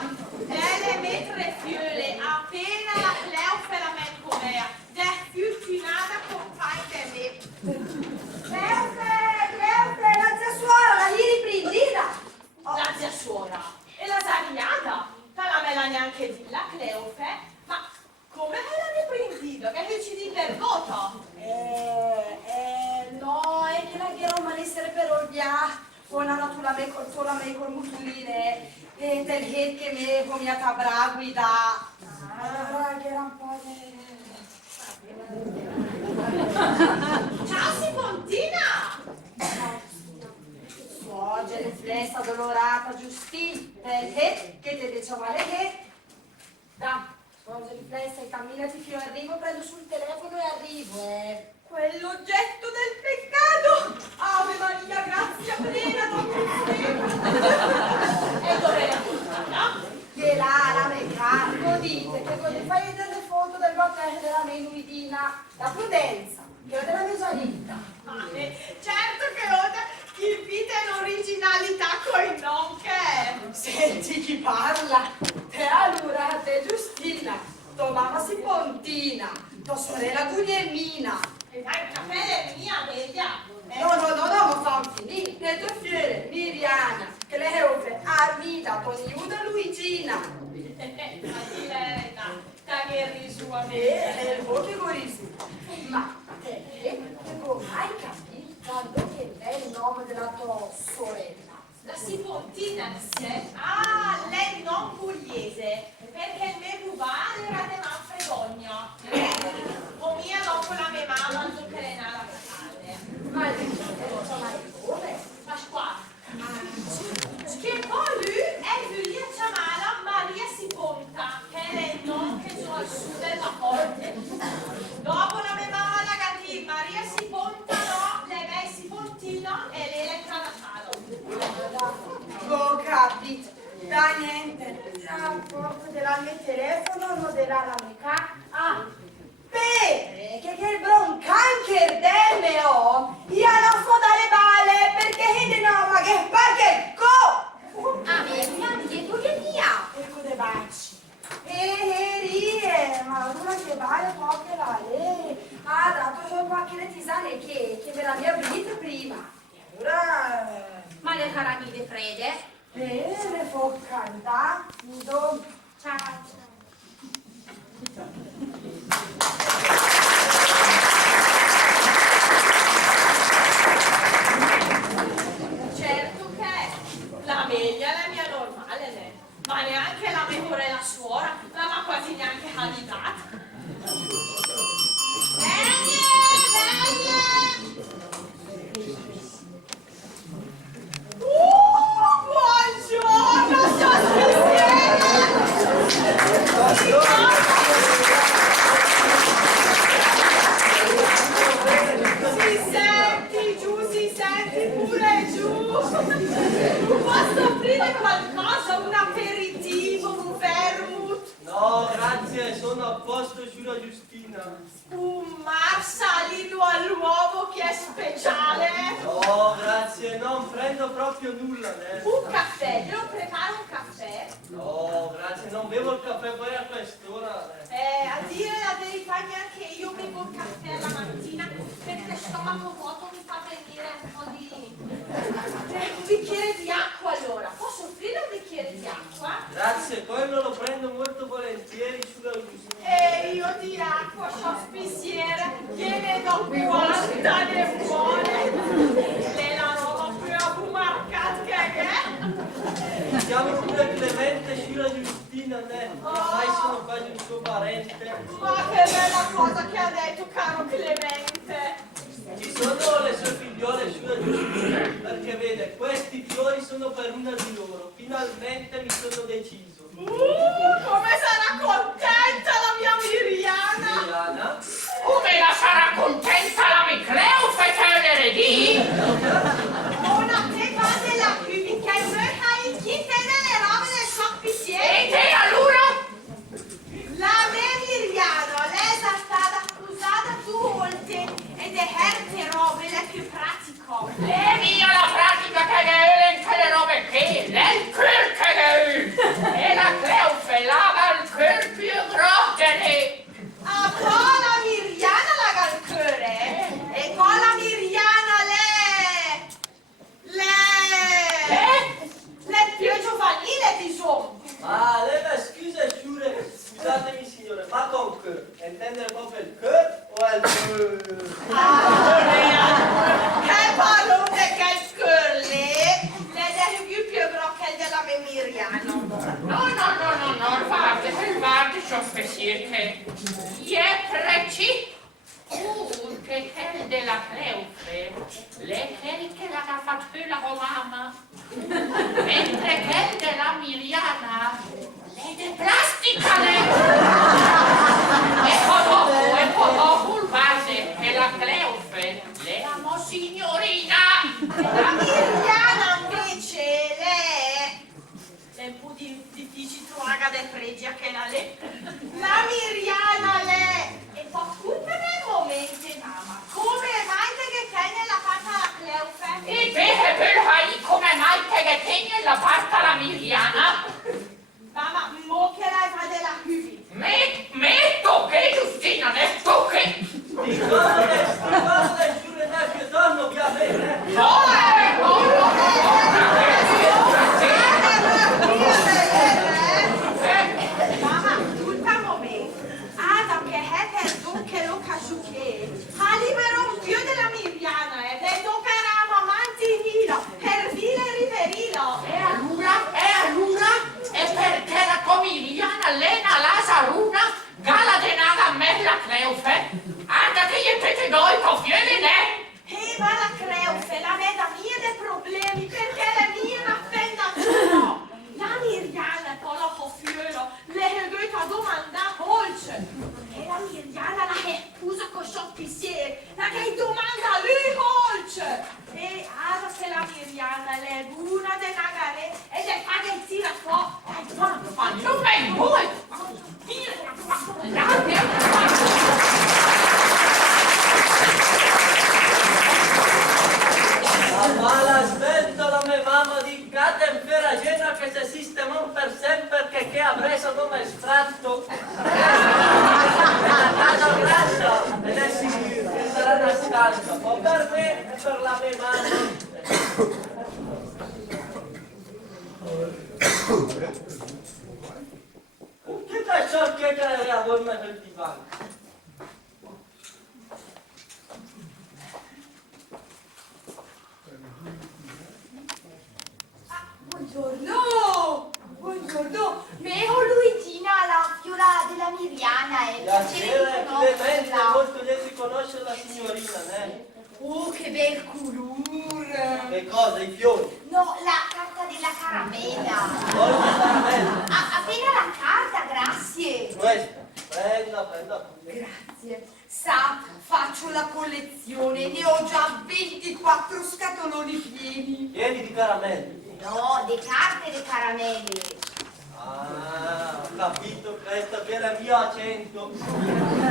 Delle metre fiole, appena la Cleofe la mencomea. De fiutinata compaite me. Cleofe, la zia suora, la ieri prendita. La zia suora e la zagnata, non me l'ha neanche di la Cleofe, ma come me l'ha riprendito? Che ci di vergogna? No, è che la quiero malessere per olvia. Buona tu la me col mutuline. E del head che me comiata braguida. Che era un po' Ciao Simontina! Oggi riflessa dolorata, giusti? Del head che te diceva le head. Da, oggi riflessa e camminati fino arrivo, prendo sul telefono e arrivo, Quell'oggetto del peccato! Ave Maria, grazia plena, e dove la portata? Che là, la meccanica, dite che voglio fare delle foto del battesimo della menuidina, la Prudenza, che è della mesolita. Certo che ora chi vita in originalità coi non che. Senti chi parla, te allora te Giustina, tua mamma si Pontina, tua sorella Guglielmina. E dai, una fede mia, veglia. capito che è il nome della tua sorella? La Sipontina, ah, lei non pugliese, perché il mio pubà era di Manfredonia. O mia dopo la mia mamma, che le nata per calle. Ma come? Pasquale. Che poi lui è figlio chiamata Maria Siponta, che è il nome che sono al sud della corte. Dopo la mia mamma la cattiva Maria Siponta, no, lei è Sipontina e lei è Canatalo. Ho capito, da niente, la porta della mia telefono non darà la mia ah, beh, che il broncancher del ho, io non so dalle balle, perché di no, ma che perché go! A me, tu che mia? Ecco de baci. Ma una che vale poche la lei, ha dato qualche tisane che me la mia vita prima. E allora... Ma le caramelle fredde? le può cantare, ciao. Certo che la meglio è la mia normale, né? Ma neanche la mia sorella suora, la ma quasi neanche candidata. Buongiorno, si senti pure giù. Posso offrire qualcosa, un aperitivo, un vermouth? No, grazie, sono a posto, giuro Giustina. Un marsalino all'uovo che è speciale? No, grazie, non prendo proprio nulla, né? Un caffè, glielo preparo un caffè? No, grazie, non bevo il caffè poi a quest'ora, né? A dire la verità neanche io bevo il caffè la mattina perché il stomaco vuoto mi fa venire un po' di... un bicchiere di acqua allora. Posso offrire un bicchiere di acqua? Grazie, quello lo prendo molto volentieri sulla Giustina. E io di acqua sospisiere gliene do quanta ne vuole. Lei la roba più abbumarcata che è. Siamo pure Clemente sulla Giustina, né? Ormai sono quasi un suo parente. Ma che bella cosa che ha detto, caro Clemente. Ci sono le sue figliole sulla Giustina, perché vede, questi fiori sono per una di loro. Finalmente mi sono deciso. Come sarà contenta la mia Miriana! Diana? Come la sarà contenta la Micleufe che l'eredì? Una te va della qui che hai chi te delle robe del suo E pisiere! te allora? La mia Miriana, lei è stata accusata di volte ed è certe robe le più pratico. Le mia la pratica che le robe che lei che e la Cleufe lava il cœur più grotte. Ah, poi la Miriana la calcare e poi la Miriana le più giovanile insomma. Ah, lei la scusa giure, scusatemi signore, ma con che? Intende proprio il che o il che? Che parole che scurli, le più grocche della mia Miriana. No, guardi, sospesir che è preci. Che è della Cleufe, le che l'ha fatto la mamma, mentre che della Miriana, le de plastica e poi dopo il base che la Cleufe, le amo signorina. La Miriana invece è un po' difficile trovare dei pregi che la Miriana e poi tutte le momenti mamma come mai che tiene la parte alla Cleufe? E te per hai come mai che tieni la parte alla Miriana? Mamma, mo che la fa della Hubi. Metto che Giustina, netto che... Di cosa le giure del più donno ovviamente? Mamma, tutto il momento. Ah, da che è per tu che lo casciuche. Ha libero un più della Miriana. mano. Che dai ciò che a dormire nel divano? Buongiorno! Buongiorno! Meo Luigina, la fiola della Miriana e Piacere, Clemente, molto lieto di conoscere la signorina, né? Oh, che bel colore! Che cosa, i fiori? No, la carta della caramella! Voglio caramella. Appena la carta, grazie! Questa, prenda. Grazie. Sa, faccio la collezione, ne ho già 24 scatoloni pieni. Pieni di caramelle. No, le carte delle caramelle. Ah, ho capito questo che era il mio accento.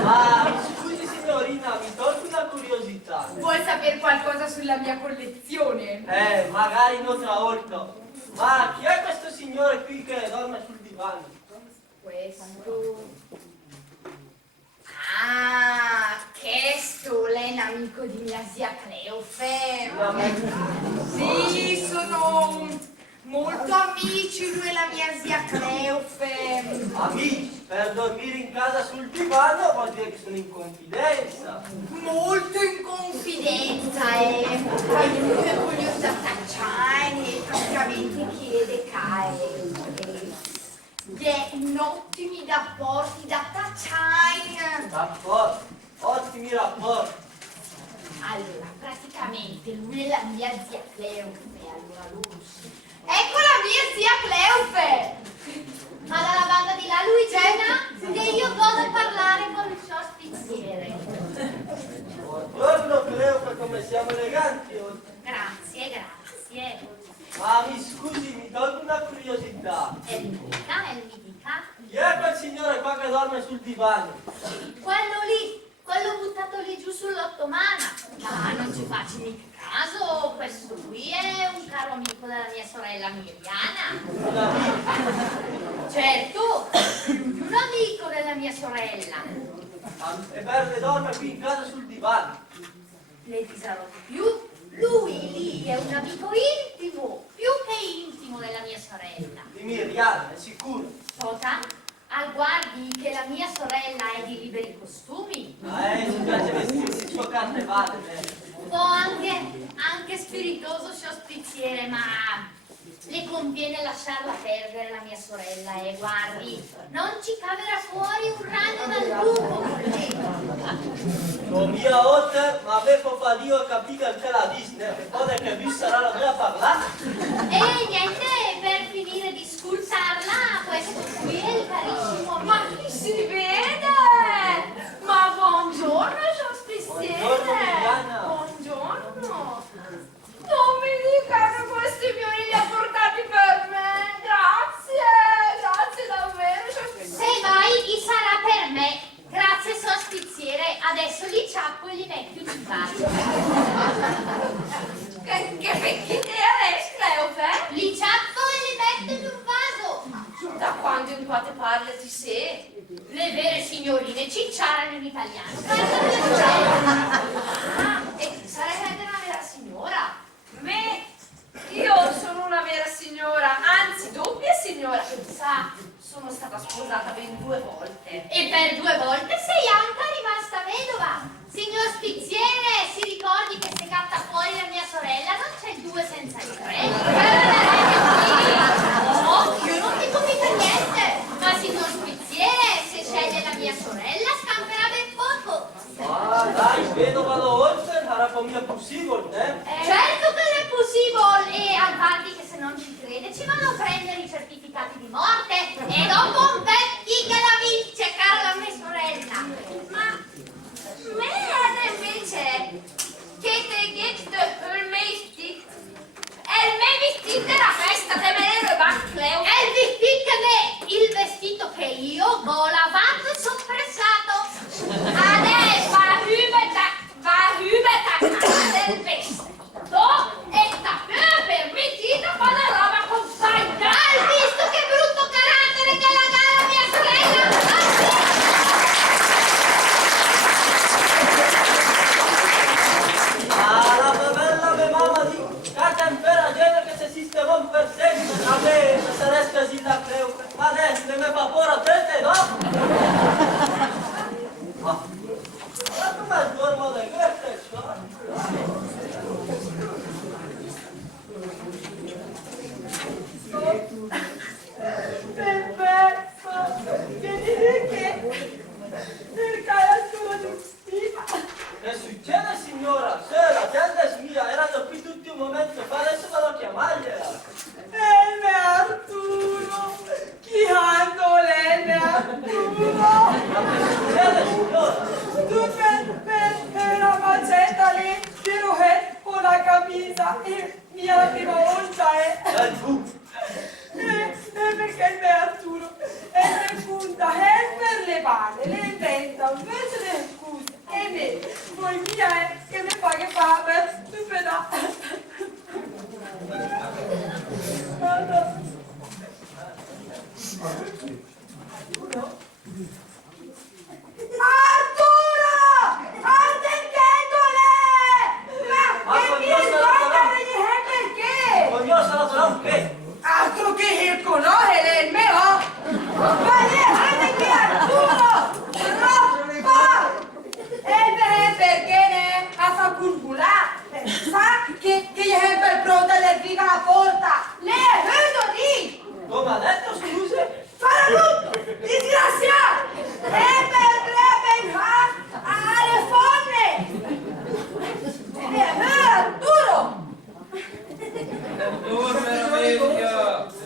Ah, mi scusi signorina, mi tolgo una curiosità. Vuoi sapere qualcosa sulla mia collezione? Magari un'altra volta. Ma chi è questo signore qui che dorme sul divano? Questo. Ah, questo è un amico di mia zia Cleofe. Sì, sono molto amici lui e la mia zia Cleofe. Amici, per dormire in casa sul divano vuol dire che sono in confidenza. Molto in confidenza e lui è curioso da tacciare e praticamente chiede è in ottimi rapporti da tacciare. Rapporti, ottimi rapporti. Allora, praticamente lui è la mia zia Cleofe, allora loro sì. Ecco la mia zia Cleofe! Ma dalla banda di là, Luigina, che io posso parlare con il suo spizziere. Buongiorno Cleofe, come siamo eleganti oggi. Grazie. Ma mi scusi, mi tolgo una curiosità. E mi dica. Chi è quel signore qua che dorme sul divano? Quello lì, quello buttato lì giù sull'ottomana. Ma non ci faccio mica caso, questo qui è un caro amico della mia sorella Miriana. Un amico. Certo, un amico della mia sorella. E Verde dorme qui in casa sul divano. Le dirò di più, lui lì è un amico intimo, più che intimo della mia sorella. Di Miriana, è sicuro. Tota, guardi che la mia sorella è di liberi costumi. Ci piace vestirsi suo carnevale, Un po' anche spiritoso suo spizziere, ma le conviene lasciarla perdere la mia sorella e guardi, non ci caverà fuori un ragno dal buco con lei. Con mia oltre, ma avevo fatto capire anche la Disney, che poi che vi sarà la mia parlata. E niente, per finire di scusarla, questo qui è il carissimo. Ma chi si vede? Ma buongiorno, suo spizziere! Buongiorno, Miriana. Buongiorno! Non mi dica che questi fiori li ha portati per me! Grazie davvero, suo spizziere! Se mai sarà per me, grazie suo spizziere, adesso li ciappo e li metto in un vaso. Che idea è, Cleofe? Li ciappo e li metto in un vaso. Da quando impate parlati se? Le vere signorine cicciarano in italiano. E sarebbe una vera signora? Io sono una vera signora, anzi doppia signora. Sa, sono stata sposata ben 2 volte. E per 2 volte sei anche rimasta vedova. Signor spizziere, si ricordi che se catta fuori la mia sorella non c'è 2 senza il 3. No, io non dico mica niente. Ma signor spizziere, se sceglie la mia sorella scamperà ben poco. Ma dai, vedova Pisa, mia la prima volta perché il me Arturo è per punta per le palle, le inventa invece le scuse e me, poi mia è che mi fa che fa per stupida. Arturo! Attendetole! Ma che mi ricorda perché? Voglio salutare che? Altro che il colore del meo! Ma lei che Arturo! Troppa! E perché ne ha fatto curvulare? Sa che gli è per pronta le figa la porta! Le è venuto lì! Come ha detto, scuse? Farà disgraziato! E per alle fonne! Arturo!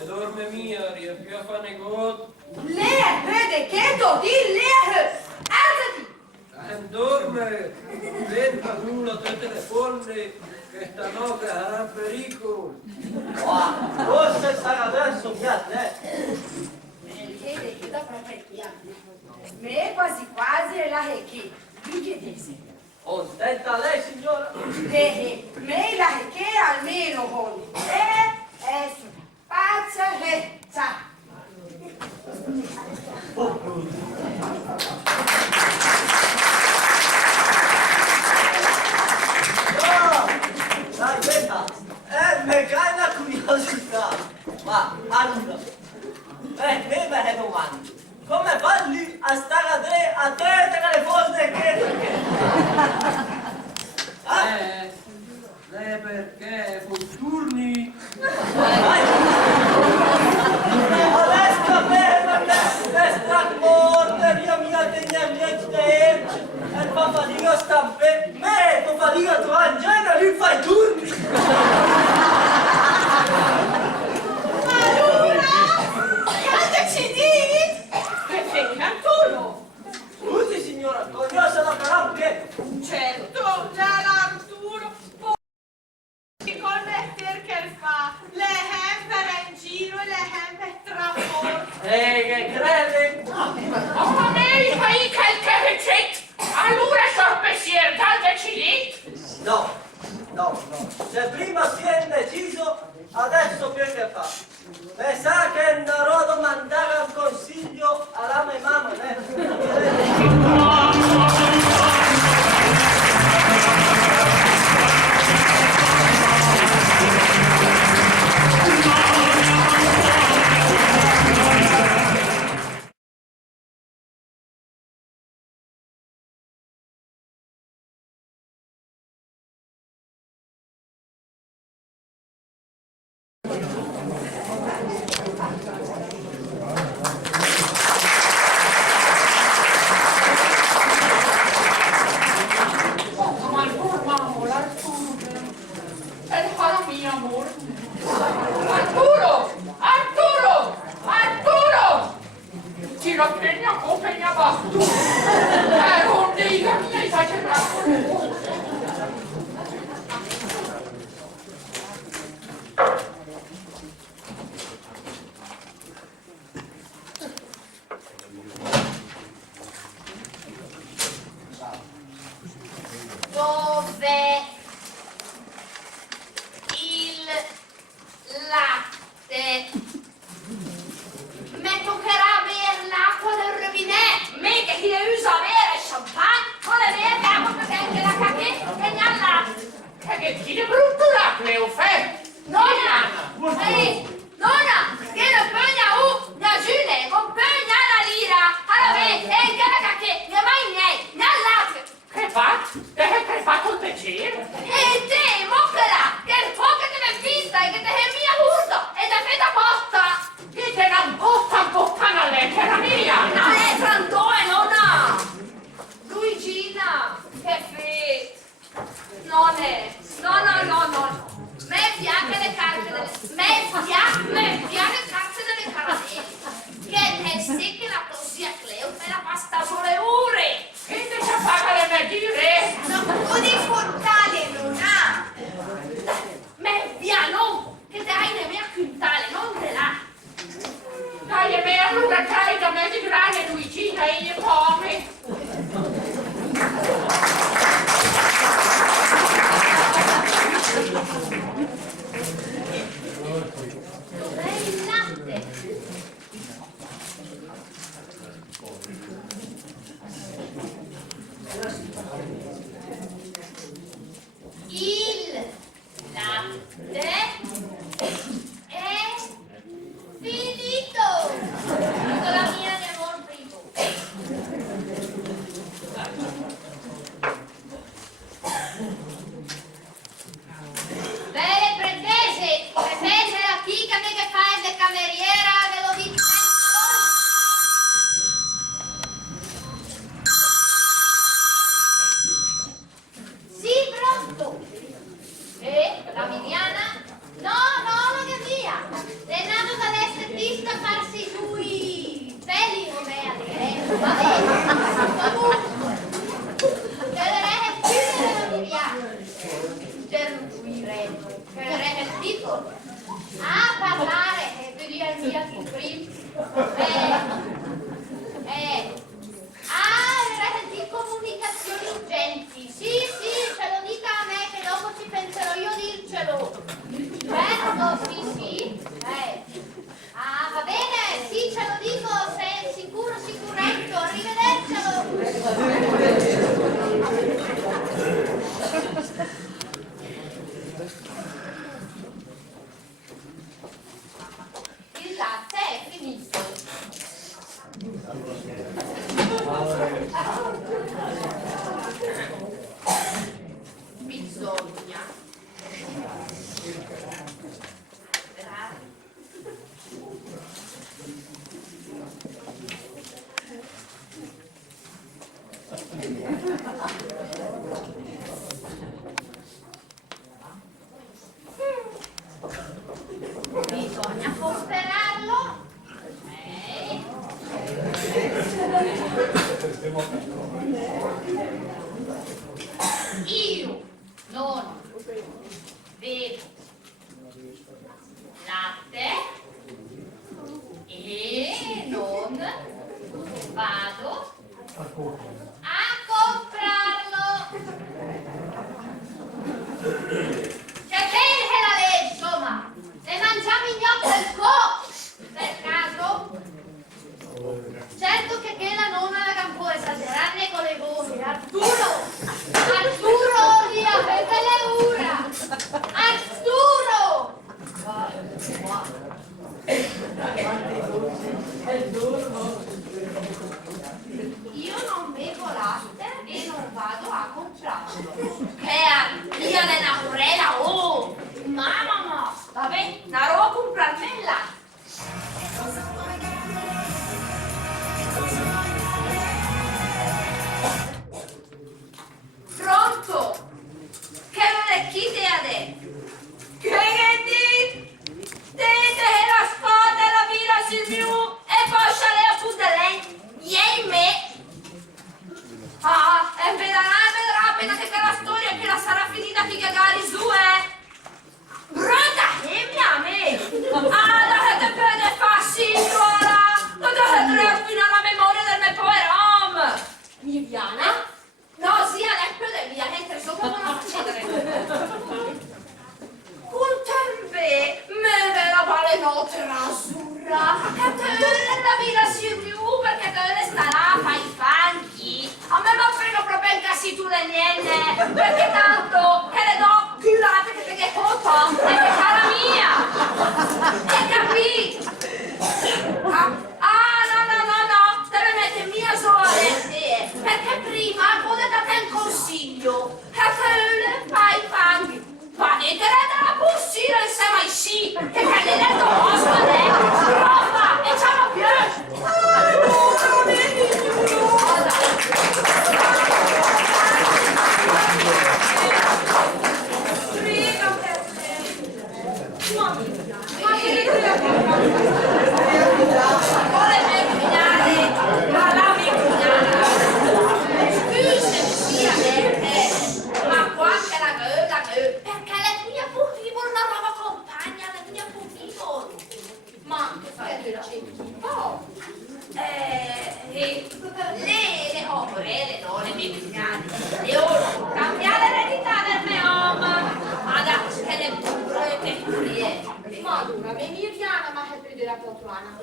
Dorme mia, riesci a fare negozi? Lei vede che do di lei! Alzati! Dorme, venta nulla tutte le fonde che stanotte saranno pericolo. Forse sarà adesso piace, Vede che da proprio me quasi quasi è la che che dici? Contenta lei, signora? Me la che almeno con è pazzerezza. Dai, aspetta, mi cai una curiosità. Ma, allora, me domando, come fai a stare a te tra le fosse che? Perché fortuni? Adesso perché sta morte, mia te e fa fatica stampe, me fa fatica tu angena, lui fai turni. Cosa ci dici? Che sei Arturo? Scusi signora, conosce la parola che? Certo, l'Arturo. Con le perché fa le hemper in giro e le hemper tra Che crede? Oh, me fai qualche ricetta? Allora sorpessier dateci lì. No. Se prima si è indeciso, adesso che fa? Mi sa che dovrò domandare un consiglio alla mia mamma, Ci lo pegna compagna basto. Non dica, mi fai sembrare. Dove il latte? Me toccherà bere l'acqua del robinet, me che chi le usa bere champagne, non le bere acqua perché anche la cacchetta e ne ha latte. Che chi ne brutto l'acqua, ho fatto? Nonna, nonna, che ne pegna ne giune, compagna la lira, alla me, e anche la cacchetta, ne mai miei, ne ha latte. Che fatto? Che fatto il piacere? E te, moccala, che il po' che te ne vista e che te è mia urto e te fai posta. Che te non possa la lettera mia! Non è frantoe, nonna! Luigina, che fete! Non è, no. Me piace le carte delle caramelle. Che te sì che la poesia Cleo te la basta sole ore. Che te ci paga le medire? Non può portare, non ha. È finito! Dico la mia di amor primo. Bene, pretese la fica che fai de cameriera dello Vincenzo. Sì, pronto. E la Viviana? No, non che via. Renato dall'essere visto a farsi sui peli come a dire. Va bene. Comunque. Chiederei più di via. Chiederei il piccolo. A parlare e più di via che prima. Di comunicazioni urgenti. Sì, ce lo dica a me che dopo ci penserò io a dircelo. Certo, sì. Va bene, sì, ce lo dico, se è sicuretto, arrivedercelo. Il latte è finito. Bisogna comperarlo. Io non bevo latte e non vado a comprarlo. C'è bene che la legge, insomma, se mangiamo i gnocchi al per caso? Certo che quella non la può esagerarne con le voci. Arturo, lì avete le ura. Arturo! Io non bevo latte e non vado a comprarlo. Che via della Urela, oh! Mamma, vabbè, andrò a comprarmi il latte. Pronto? Che non è chi te ha detto? Che dite? Dite che la spada è la vita Silviu e poi c'è a Pudelen. Ieri me. E vedrà appena che la storia che la sarà finita che cagare su, Brutta a me. Da che te pede fascinola. Da che te rovina la memoria del mio povero Viviana? No, sì, adesso devi via, mentre sopra non la succedere. Un tempe, me la vale notte rasurra, che te la vita si più, perché te ne starà, fai i fanchi. A me non frega proprio il cassi tu le niente, perché tanto che le do culate che te che foto, e che cara mia. Hai capito? No, deve mettere mia sorelle, perché prima potete dare un consiglio, che te fai i fanchi. Ma entrate la bustina insieme ai sci, che hai detto ospite, roba, e c'è la più. Non vedi più. Madura, me Miriana, ma che prende la poltrona.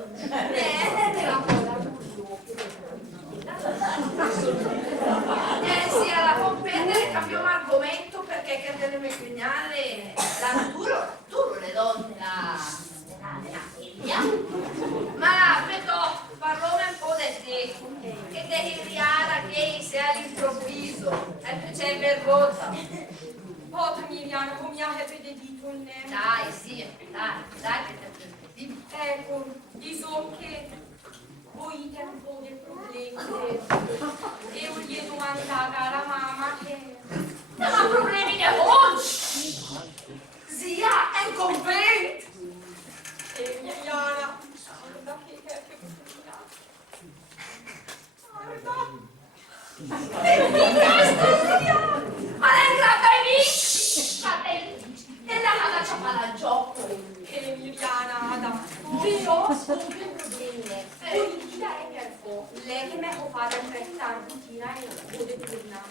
Sì, alla compendere cambiamo argomento perché che deve cucinare la natura. volta, Miriana, come avete detto il nome? Dai, sì, dai che te dimmi. Ecco, diciamo che voi avete un po' di problemi e io gli devo andare alla mamma che... Non ha problemi di oggi! Zia, è un convento! E Miriana, guarda che guarda! Allegra benissimo! E la nana c'ha palla al gioco! E Miriana, però scoppio problemi. Politica è per po'. Lei che mi ha fatto imprestare routine e non può tornare.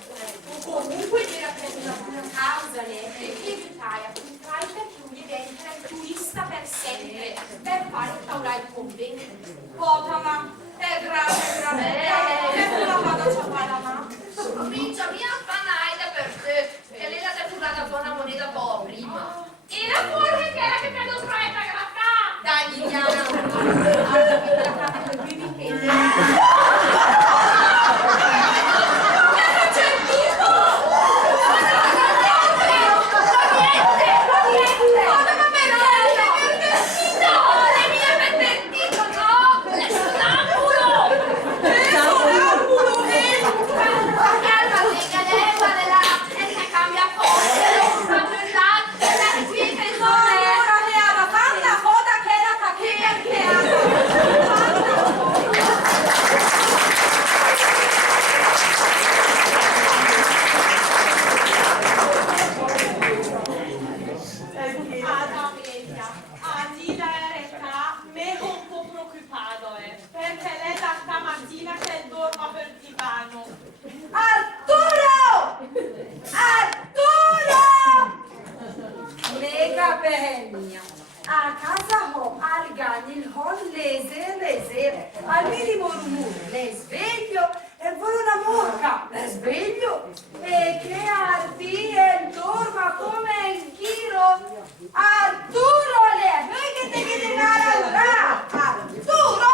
Comunque c'era per una causa lei che l'Italia comprare perché lui diventa turista per sempre per fare il taulare il convento. Potama, è grave, e la vado a ciappare la mano. Comincia mia fanaida per te! E lei l'ha curata buona moneta poco prima! E la fuori che era che te lo presta gratta! Dai, Miriana, alla fine qui mi chiede. A casa ho argani il hon lese, al minimo rumore le sveglio e vuole una mosca, le sveglio e che ardi e dorma come in giro. Arturo le, noi che te chiede nada, Arturo!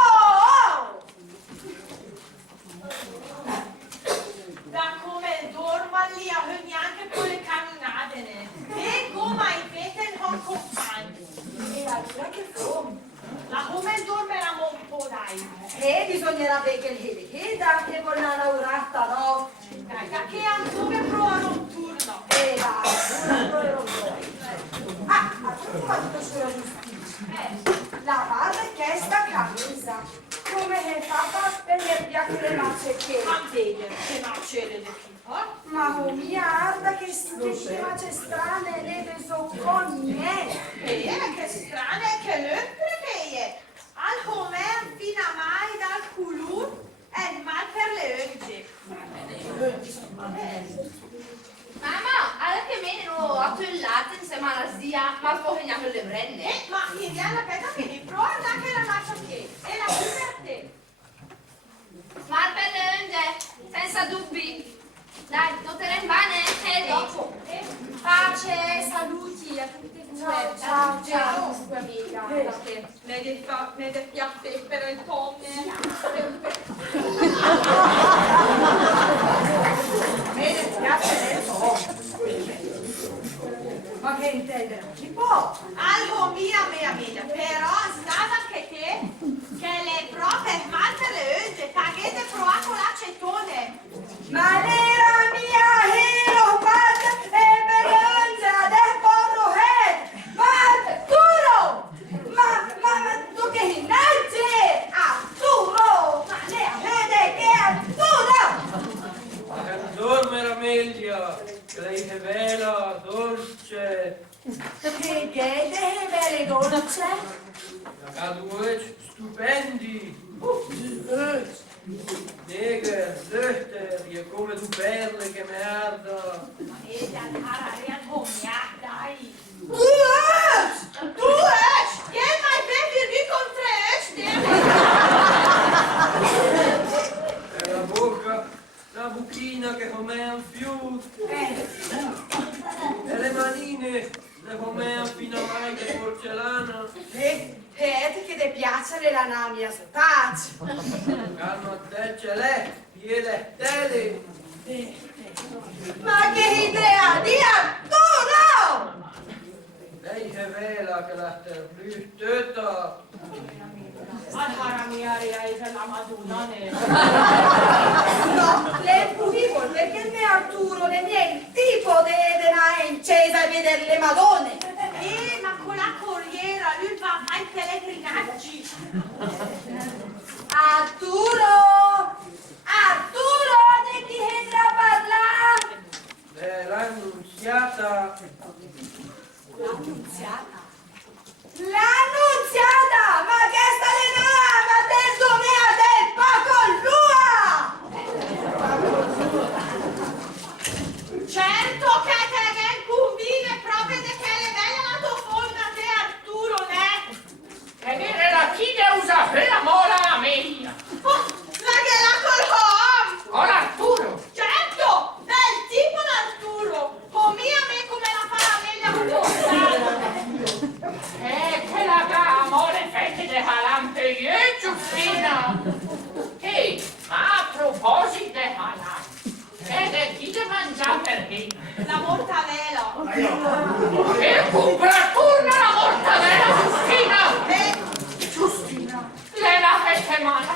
Da come dorma lì a neanche con le cannonate, e come invece non compagni. E allora che come? La come dormerà un po', dai. E bisognerebbe che il chieda che vuole lavorare stanotte. Dai, da che ancora prova notturno. E dai, non vuoi. Ah, a proposito sulla giustizia. La barra che sta camisa. Come è fatta per le piacere le macce Ma vedi, che macere di chi? Ma oh mia arda che macce strane le besoccognie. E che strane che le al come fino a mai dal culo e mal per le oggi. Mamma, alla che meno a tu il latte insieme alla zia, ma poi neanche le brenne. Ma Miriana, aspetta che mi prova anche la maccia che è la più per te. Ma per le onde, senza dubbi. Dai, non te ne bane, e dopo. Pace, saluti a tutti e due. Ciao. Ciao, amica. Ne de piatte per il tonne. Me ne piace nel ma che intendere? Si può? Algo mia, però stava che le prove mal per le oggi, taghete provato l'acetone. Ma l'era mia hero bad e per del porro head! Ma Arturo! Ma tu che innanzi! Arturo! Ma lei vede che Arturo! Dorme Amelia, che lei è bella, dolce. Che belle dolce! La due stupendi. Neger, Löchter, je come du perle che me arda. E da andare al cognac, dai. Tu es! Che mai per di con tre? E la bocca, la buchina che come un fiuto. E le manine, le come un finamai di porcellana. Vedi che ti piace la namia sottaccia. Calma te ce l'è, piede tele. Ma che idea di Arturo! Lei è vela che la terlyhtöta. Allora mia rea per la Madonna ne. No, le è pulito perché me Arturo ne è il tipo di dena incesa a vedere le Madonne. Ma con la corriera lui va a fare i pellegrinaggi. Arturo! Arturo, di chi entra a parlare? L'annunziata. L'annunziata? L'annunziata! Ma che sta le nave del domea del Pacolua! Certo che te conviene proprio di che le belle la tua forma di Arturo, ne? E dire la chi ne usa per la mola la mia. Oh, ma che la col home! Con Arturo. Certo, del tipo d'Arturo. Con mia me come la fa la meglio con Che la amore fette de halante io Giustina. Ehi, ma a proposito de halante, e chi te mangia per chi? la mortadela. E compra turno la mortadella, Giustina! Eh, Giustina, lei la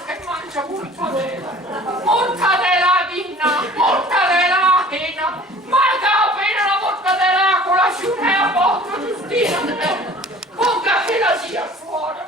che mangia mortadella. Mortadella dinna, mortadella hena, ma che appena la mortadella con la sciune a bocca, Giustina! Ponga che la sia fuori,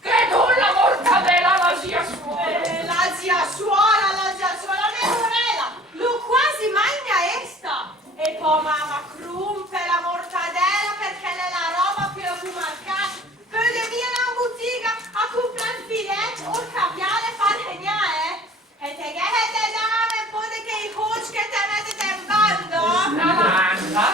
che non la mortadella la sia fuori. la zia suora, mia sorella. Lo quasi magna esta. E poi mamma crumpe la mortadella perché è la roba più marcata. Per le mie la bottega a comprare il filetto o il caviale farnegnare. E te che te dame un po' di che i coach che te mettete in bando? La landa,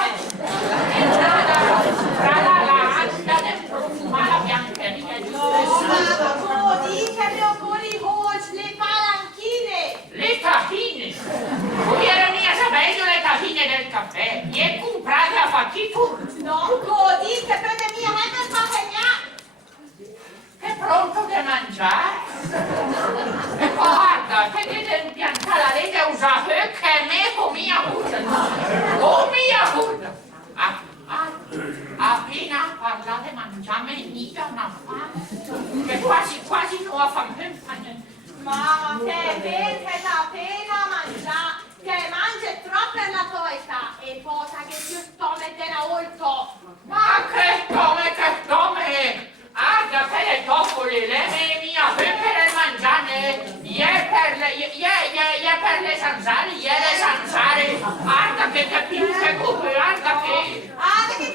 tra la landa del profumata biancheria di Mamma, ditemi ancora i coach, le palanchine. le tahine. Voi era mia sapendo le tahine del caffè, e comprate a fatito. No, dite per le mie per farnegnare. È pronto da mangiare? E guarda, che deve impiantare la legge usata che me con mia curda. Con mia curda. Appena parlate mangiame mica una fame. Che quasi non ha fame. Mamma, che perché da pena mangiare, che mangi troppo per la tua età e poi sa che più stome te ne olto. Ma che tome! Guarda che le toffole, le mie per il mangiare, per le zanzare, guarda che capisce come, guarda che... Ah, che è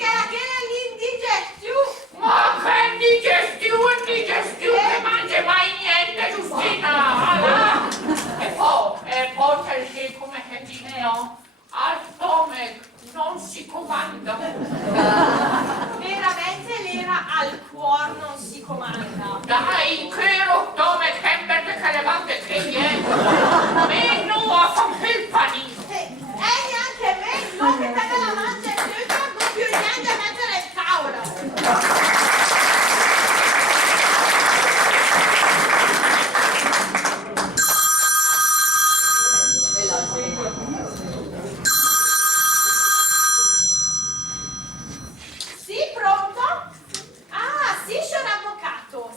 l'indigestione. Ma che indigestione, che mangi mai niente, Giustina, allà! E poi perché, come che dicono, al stomaco non si comanda. Veramente l'era al cuore non si comanda. Dai, che rottome, che belle che le vante che è! Me non ha fatto il panino! E neanche me, non che te la mangia più, che non più niente a mettere in tavola. Sì, pronto? Ah, sì, signor avvocato.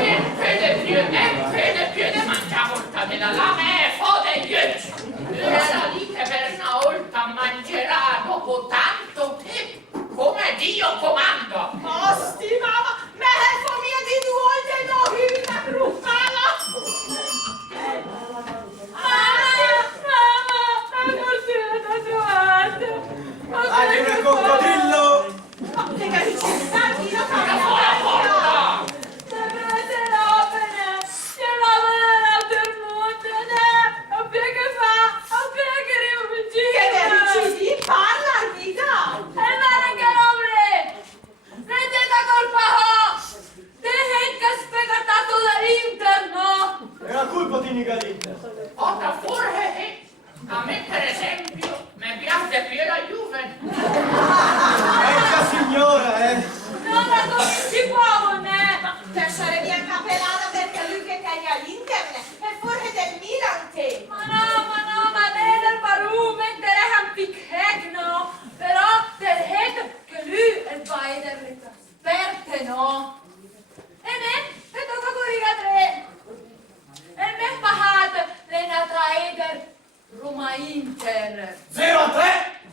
Empfehle più ne mangia volta della lame e fode ghiaccio. Era lì che per una volta mangerà dopo tanto tempo, come Dio comanda. Osti, mamma, me mia di duolde no, una ruffala. Anche un coccodrillo! Ma che caricità, Dio, Fuori la porta! che decidi? Parla, Ghida! È la colpa di Nigalita! Ora fuori a me per esempio mi piace più la Juve. Ecco signora, Lasciare via capellata perché lui che taglia l'internet e fuori del Milan te! Roma Inter. 0-3!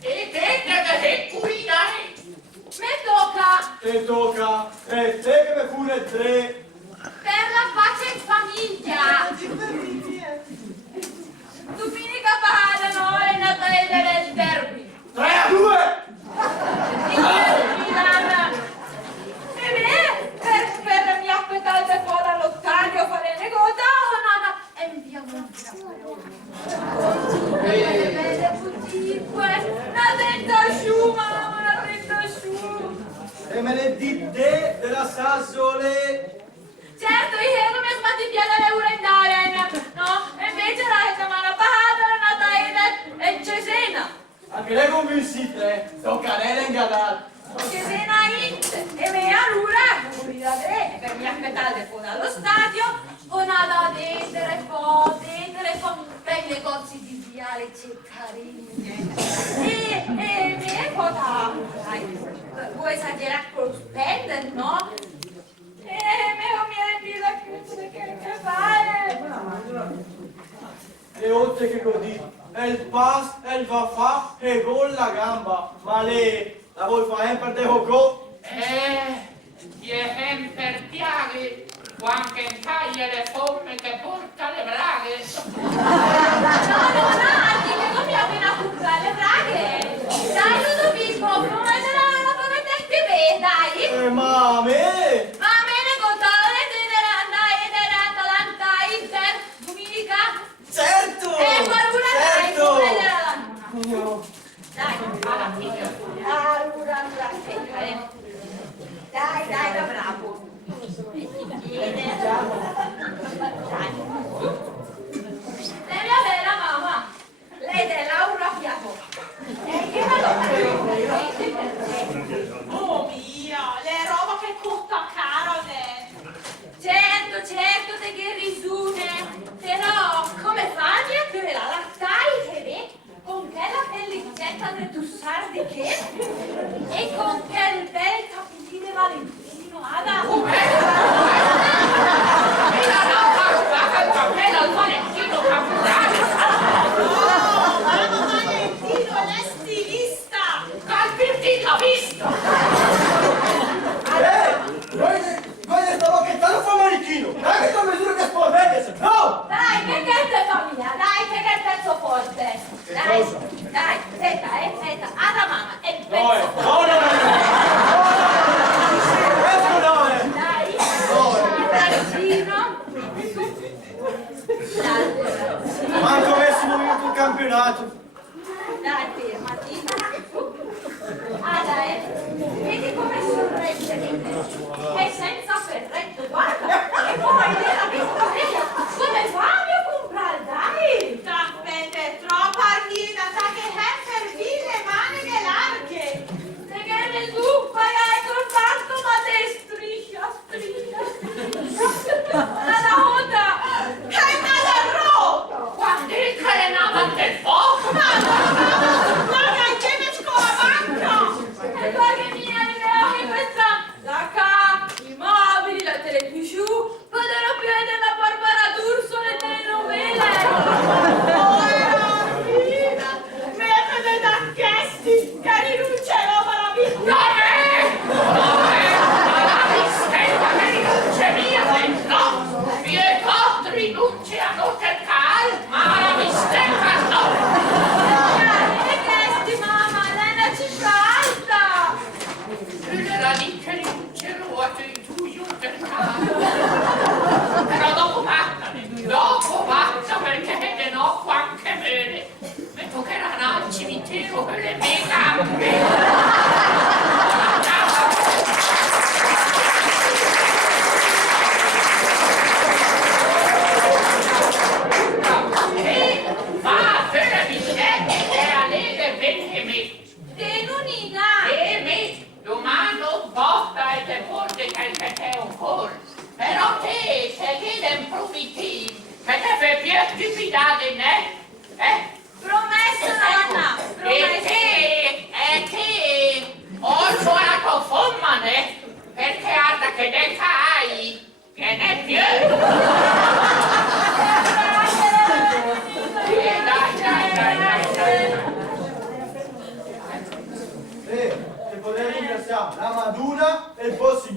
E te che qui dai? Me tocca Te tocca! E te che me pure 3! per la pace in famiglia. Domenica parlano è nata il derby. 3-2! Per mi aspettate fuori allo stadio fare negoziato e mi diamo un una detta asciuma, E me ne dite della Sassole! certo, io non mi sbatti via l'euro in Darien, no? E invece la settimana passata è nata in Cesena. Anche lei convincite, tocca a lei ingadare! Cesena Inter. E me allora, per mi aspettate fuori allo stadio, ho nata dentro per i negozi di Viale Ceccarini. E me cosa, vuoi esagerare con spendere, no? E me lo mi hai che fare? E oltre che così, è il pass, è il va fa e con la gamba! Ma lei la vuoi fare per te poco? Je per diari, quanche in taglia le forme che porta le braghe. No, anche che non mi appena comprare le braghe. Dai, Ludovico, non è la prometta che vedi, dai. Ma me! Va bene, contare della Atalanta Inter, domenica. Certo! Qualcuna certo! Dai, Alla fine. allora, aspetta, Dai, da bravo. Bene. Dai. Devi avere la mamma. Lei è Laura Piato. Che Oh mia, le roba che costa caro adesso! Certo, te che risune. Però, come fai a te la lattai che vedi? Con quella pellicetta del tussardi che? E con quel bel tappetino valentino, Ada? E la Laura paga il cappello al Valentino Caporale. Oh, mamma Valentino, lei stilista! Calpirti l'ha visto. Voi stavo chettando fa manichino! Dai che sto misura che spaventa! No! Dai, che è famiglia, dai, che è il pezzo forte. Dai, cosa? dai, aspetta, Ada mamma, è il No, pezzo forte. no! Questo no! Dai, il braccino. Dai, Manco avessimo vinto il campionato! dai, fermati. Ada, vedi come sorregge, è senza ferretto, guarda. E poi nella pistoletta, come fai a comprare, dai? T'aspetta, è troppa ardina, sa che è per le maniche larghe! Se che ne zuppa, hai col fatto, ma te striscia. La onda. Che nada rotto! Quando il carenava del fuoco. Guarda, che ne scola banca! E poi che mia idea che questa la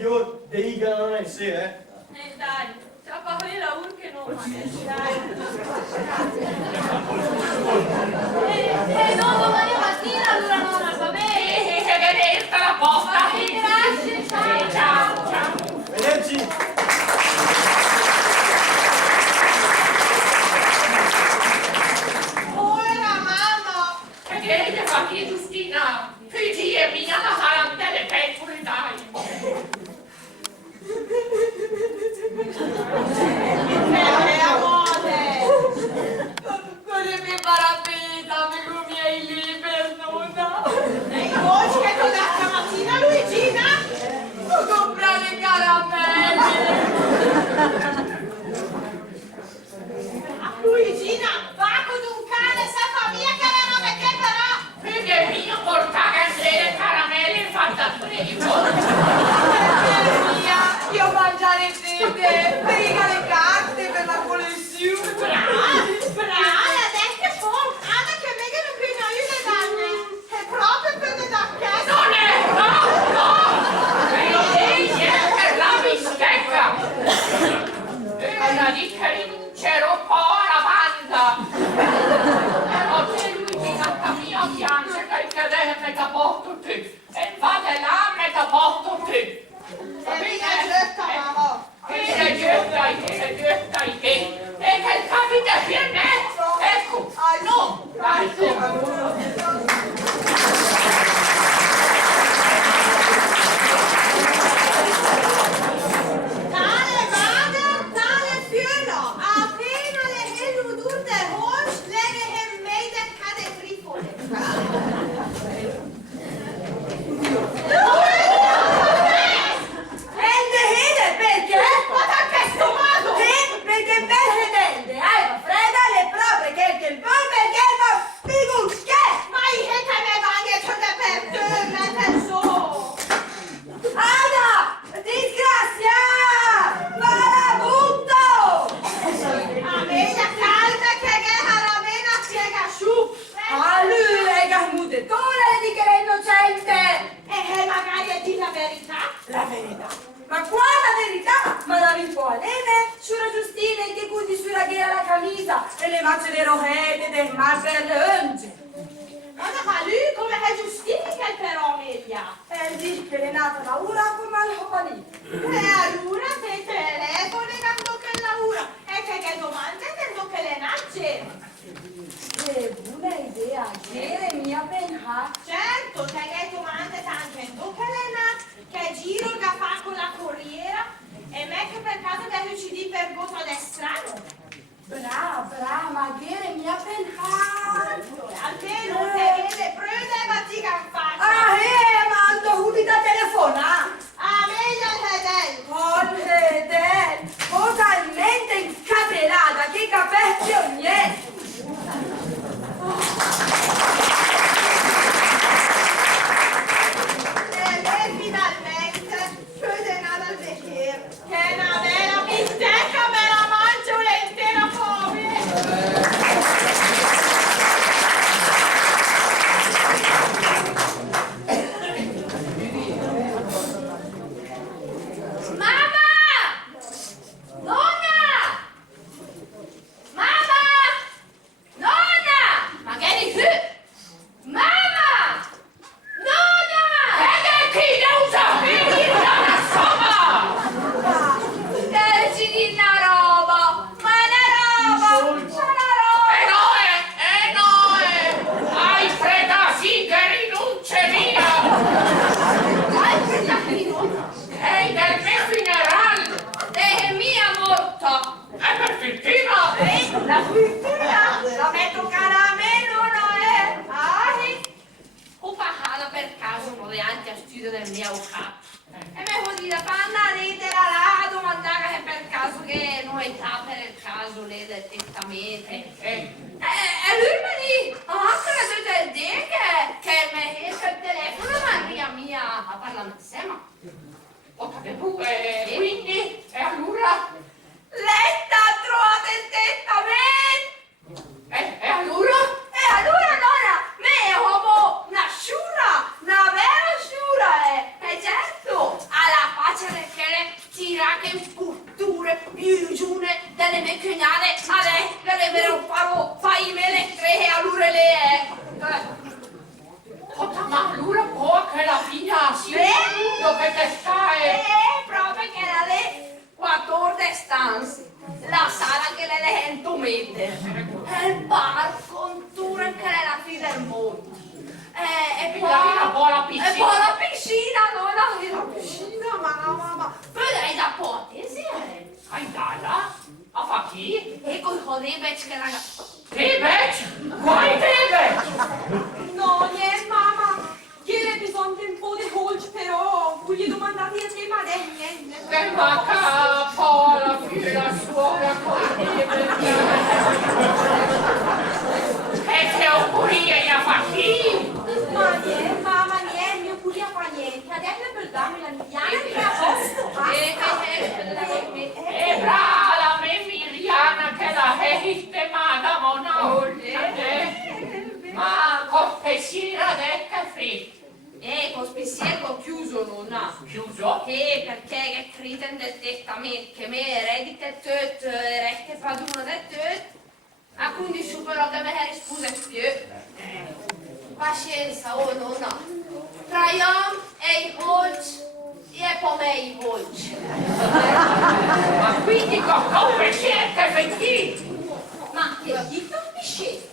miglior dei non è sé, Dai, c'ha la urche non dai. E no, domani mattina allora nonna, va bene? Che vedete la posta! Grazie, ciao. Ciao, ciao! Vederci! Ora, mamma! Che deve fare Giustina? Figli e mia la saranno delle pettole, dai! Perché amore? Volevi parapita, amico miei liber, nonna. E i dolci che ti ho dato stamattina, Luigina? Ho comprato i caramelli. Luigina, va con un cane, sa via che le robe che però! Figli e mia portare delle caramelle fatte a freddo! Mia, io mangiare fede, briga le carte per la collezione. Brava, adesso poi, Anna che vengono qui noi le danne. È proprio per le dacche. Non è! No! No! Ehi, per la bistecca! Era di che rinuncerò un po' alla banda! Però se lui a mia fianza che deve me da porto te! E fate là me da porto te! E mica giusto, mamma. Che le gettai che! E che capita per me! Ecco! No! Dai, tu! Tale vada, tale fiuno. Appena le helu dur de horsch, lege hem meiden kade frifole. Ende hede, perché? Ma da che stomato? Perché per dende, fredda le proprie che il buon perché il buon figurche. Ma i che me vange tutte per te, mette su. Ada, disgrazia, va la butto. Amelia calma che la vena piega su. A lui è gamute, tu le di che è innocente. E magari è di la verità. La verità. Ma qua la verità? Ma la rintualene? Sulla Giustina in che cuti sulla ghera la camisa e le macce le rohete del mar per le unge. Ma lui come è giustifica però, Amelia? E dici che è nata Laura come al Hopani. E allora te telefoni quando che lavora e che domande quando che le nasce. Che buona idea, Jeremia Penha. Certo, te che domande anche dopo che le nasce, che giro da fa con la corriera e me che per caso che CD per voto strano. Brava, ma Jeremia Penha. Almeno te vede prende e fatica in faccia. Mando subito a telefona. Amelia il Hedel. Del, totalmente incatenata, che capelli o niente. E finalmente chiude nada al vecchio. Che una bella bistecca me la mangio l'intera fome. La frittata, la metto caramello, non è? Ho parlato per caso con le anti a studio del mio capo. E mi vuol dire, fanno ridere la domandare che per caso che non sta per il caso lei del testamento. E lui mi dice, anche la gente che mi esce il telefono, Maria mia, a parlare insieme. Ho capito, quindi, e allora? Lei sta trovata il testamento! E allora? E allora nonna, me è come una sciura, una vera sciura, e certo, alla faccia sculture più giune delle mie cognate, adesso le vero farò, fai me le tre allora le Ma allora può che la figlia si dove te stai? proprio che era le 14 stanze, la sala che le legento mette, e il bar con tour che è la fine del mondo. E poi la piscina. E poi la piscina, no, la piscina, ma. Vedrai da potesi, Hai dalla? A fa chi? e con Hodebec che la. Tebec? Quai Tebec? No, niente, mamma. Ieri bisogna un po' di colci, però voglio domandare a te, ma niente. Che manca la figlia suora con Tebec. E che auguria a fa chi? Ma niente, mamma, niente, io pure fa niente. Adesso per darmi la Miriana che è a posto, E brava la me Miriana che la sistemata mona ma con pensiera del caffè. Con spessiero chiuso non ha. Chiuso? Perché è scritto nel testamento che me eredite tutto, resta padrone del tutto, a quindi supero che me rispose più. Pazienza, oh nonna. Tra io e i volci, e poi me i volci. Ma quindi con pensiero che chi? Ma che dito mi scende?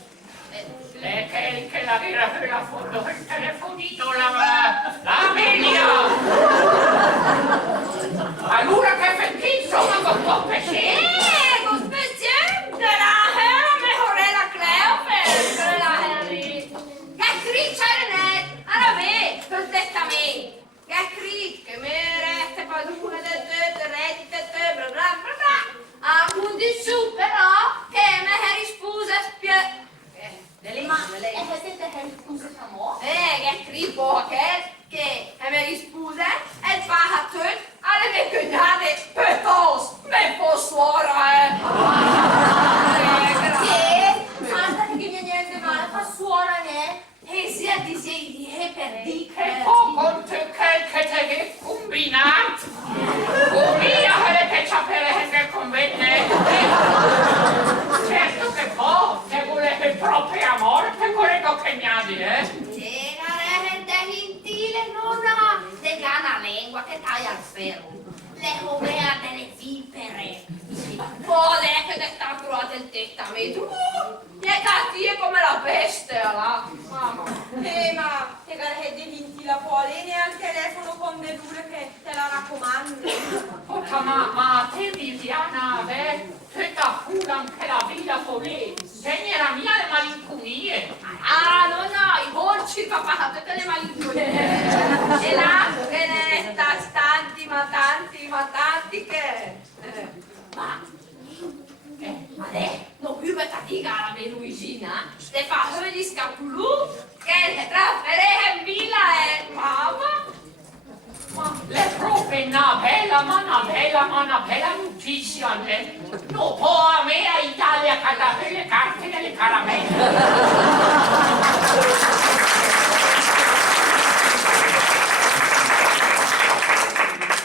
Lei che la vera per la foto del telefonino la Amelia! Allora che fai insomma con tuo piacere? Con spessiero la mejore la Cleope, la Henry. Che criccia René, alla me, per testamento. Che criccia, che me resta padrone del tutto, redite tutto, bla bla bla bla. A quindi su però che me rispose più. E queste che rispose famo? Che scrivo che mi rispose e fa tutto alle mie cognate piuttosto, me po' suora, Guarda che mi niente male, fa suona ne? E sia di sei per di Che poco te che te che combinato! Combina quelle che c'ha per le convenne! Certo che può, se volete proprio a morte quello che mi ha detto, Se la rende gentile non ha de gana lingua che taglia al ferro. Le ovea delle vipere. Poi che te sta trovate il testamento. E cattive come la peste là. Mamma. Ma te che devinti la pole, neanche il telefono con le dure che te la raccomando. ma te Viviana, te da pure anche la vita fuori, segnerà mia le malinconie. No, i volci papà, tutte le malinconie. E là che ne sta tanti, ma tanti che. Ma non più per fatica la mia Luigina, te fa gli scapulù che le trasferisce in villa e mamma. Ma le proprio una bella notizia, non può a me a Italia cadere le carte delle caramelle.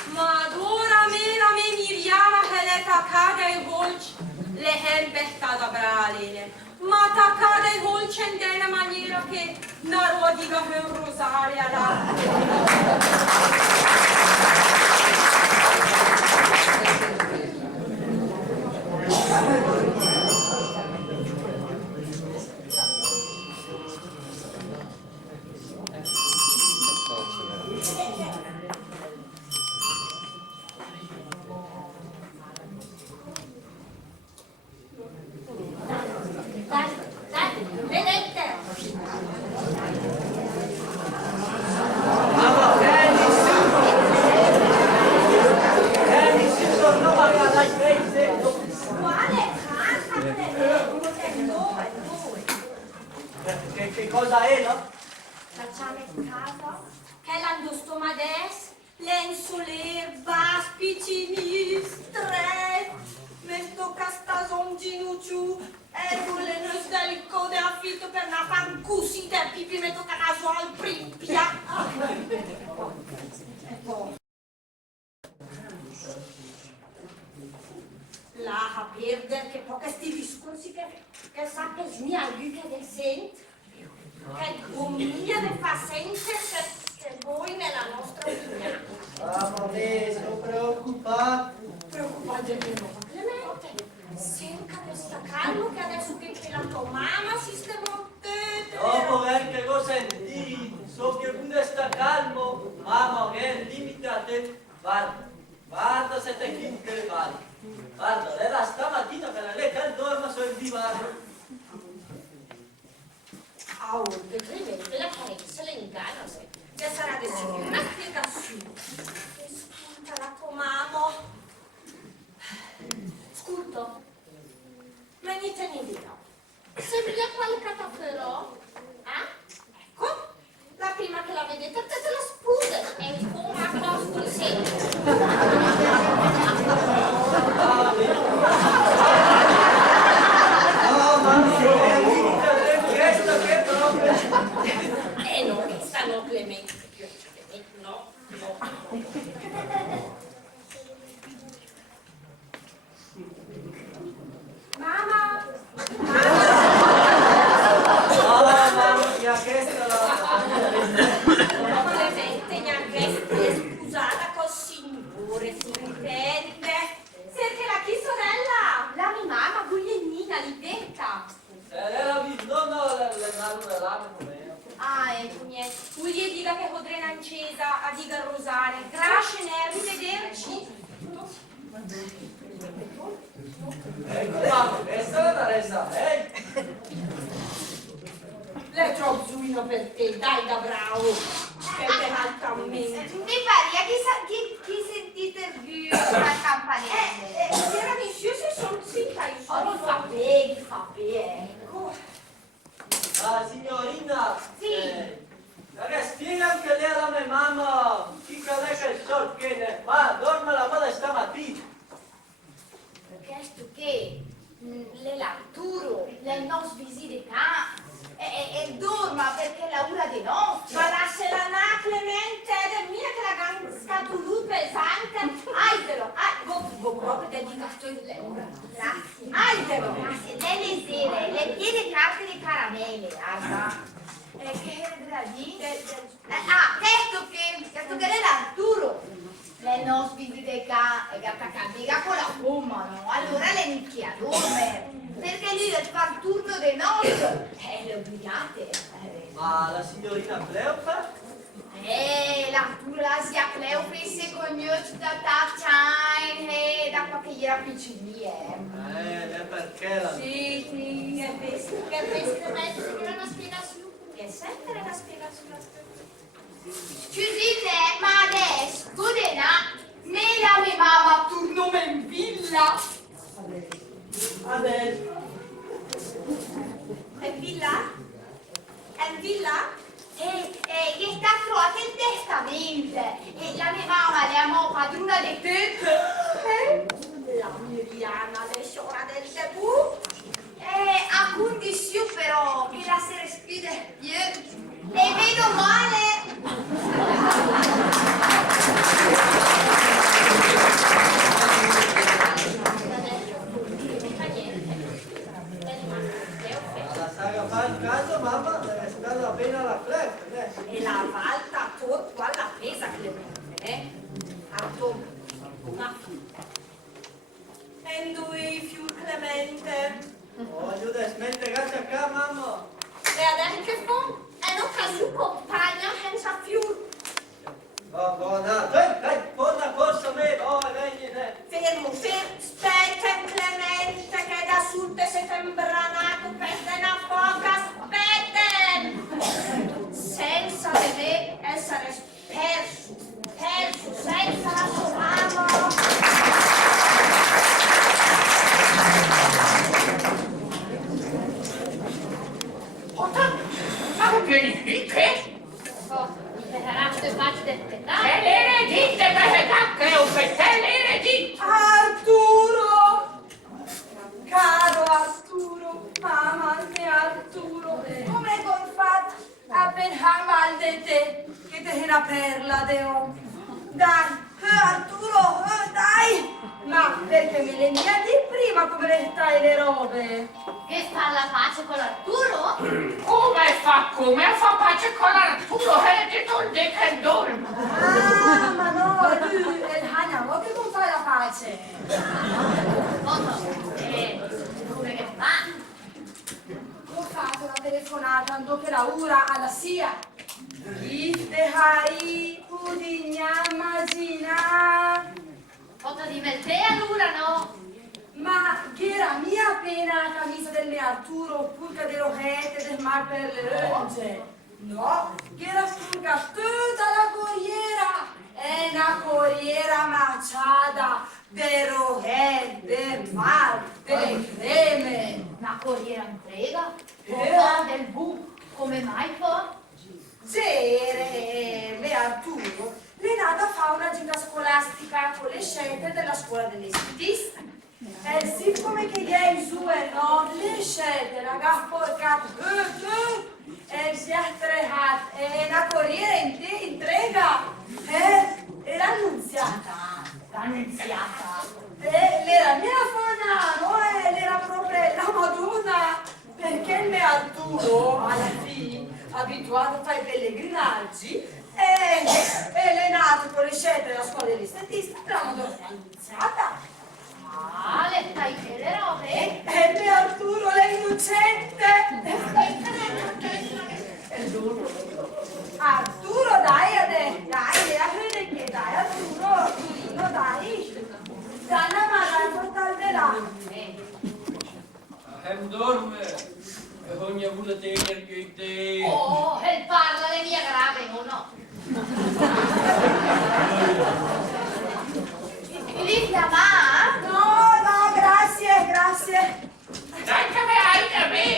Ma ora la mia Miriana che le taccata i volci, le erbe stata brale, ma taccata i volci in una maniera che una rodica per un rosario là. Vedete? Quale casa? Che cosa è, no? Facciamo in casa, che l'hanno stomades, lenzoler, bas, piccini, stre, me tocca sta zonginucciu, e volenos del code affitto per una fancusita, pipi me tocca caso al primpia. a perdere che poche sti discorsi che sapes mia lui che del sent, che gomiglia ne fa sentire che voi nella nostra vita. Ah, ma me, sono preoccupato. Preoccupato di nuovo, Clemente. Cerca di sta calmo che adesso che la tua mamma sistemò te. Dopo che ho sentito, so che pure sta calmo, mamma che è il limite a te. Guarda se te chi te le vale. Guarda, era stamattina che lei che dorma sul divano. Oh, che Clemente la carezza, l'inganno, che sarà adesso una spiegazione. Ascolta la tua mamma. Ascolta. Venitene via. Se via qualche caffè, ecco, la prima che la vedete te la spude. E come a posto sempre. No, mamma, che è il limite a te, questo che è proprio. No, questa no, Clemente. No. Mamma! No, mamma, mia, questa la... Clemente, neanche scusata col signore, si intende? Perché la chi sorella? La mia mamma, Guglielmina, li detta. Se era visto, no, le mani dell'anno come Ah, ecco niente. Vuoi dire che Codrena incesa a diga Rosane. Grazie, arrivederci. Ecco, mamma, questa è la resa, Le c'ho un zuino per te, dai da bravo, che te altamente. Mi pare chi sentite più la campanella? Si era vicino se sono zitta, io sono Fa bene. ecco. Ah, signorina, Sì. perché spiega anche lei alla mia mamma chi che lei che so che ma dorme la mano stamattina. Questo che l'Arturo, le nostre visite qua, e dorma perché la ura di notte. Ma lasciala là, Clemente, è mia che la scatolù pesante. Aidelo, go proprio dedicato il lembre. Grazie. Aidelo. Grazie. Le sere, le piede carte di caramelle, guarda. Che era di? Questo che è l'Arturo. Le nostre visite qua, e gatta cambiga con la fumano, allora le inizi a dormire. Perché lui fa il turno di notte. Le obbligate. Ma la signorina Cleopa? L'Arturo la zia Cleope si conosce da Tacciain, da qualche era piccinina. Perché la... Sì, che Clemente, se non una spiegazione. Che sempre una spiegazione. Scusate, ma adesso, Godena, me la mia mamma turno in villa. Adesso. È in villa? È in villa? Che sta trovato il testamento. E la mia mamma le amò padrona di tutto. La Miriana, le sciora del debut. A condizione però che la si respire più. E vedo male. La saga fa il caso, mamma, deve stare bene alla Cleopa, E la valta tutto alla pesa Clemente, a tu una figlia. E lui fiur Clemente. Voglio smettere grazie a mamma. E adesso che fa? E non che su compagna senza fiur. Buona, dai, buona cosa me, vieni. Fermo, aspetta Clemente che da sul te siete imbranato per una poca, aspetta! Senza vedere essere perso, senza la sua mano. Ma pianifiche? Imparaste facile del Te spettacolo. le dite per Cleopa, te le dite! Arturo! Caro Arturo, mamma mia Arturo, come vuoi fare a pensare mal di te, che te è una perla de uomo? Dai, Arturo, dai! Ma perché me le mia di prima come le stai le robe. Che fa la pace con Arturo? Come fa pace con Arturo? È detto il decadore. Ah, ma no, lui è il Hanamo che non fa la pace. Come che fa? Ho fatto una telefonata, ando che lavora alla SIA. Gifte hai pudigna immagina. Foto di Melte allora no? Ma che era mia appena la camisa del mio Arturo, purca delle rete del mar per le rogge. No, che era purca tutta la corriera. È una corriera machada de rohet, del mar, delle creme. Una corriera entrega? Foto del bu? Come mai fa? C'era me Arturo, le nata fa una gita scolastica con le scelte della scuola degli istitutisti. E siccome che gli sue no, le scelte raga porcat e si è strehat e una corriera entrega e l'annunziata. L'era mia Fonano e l'era proprio la Madonna, perché il mio Arturo alla fine abituato a fare i pellegrinaggi e le nato con le scelte della scuola degli statisti la Madonna annunziata. Ah, le stai che le robe? E il mio Arturo le innocente. Arturo dai a vedere che dai Arturino dai. Danna madre portal de là. Hem dorme. E ogni avuto tenere che te. Oh, e parla le mie grave o no? Li chiama? No, grazie. Dai che me hai da me!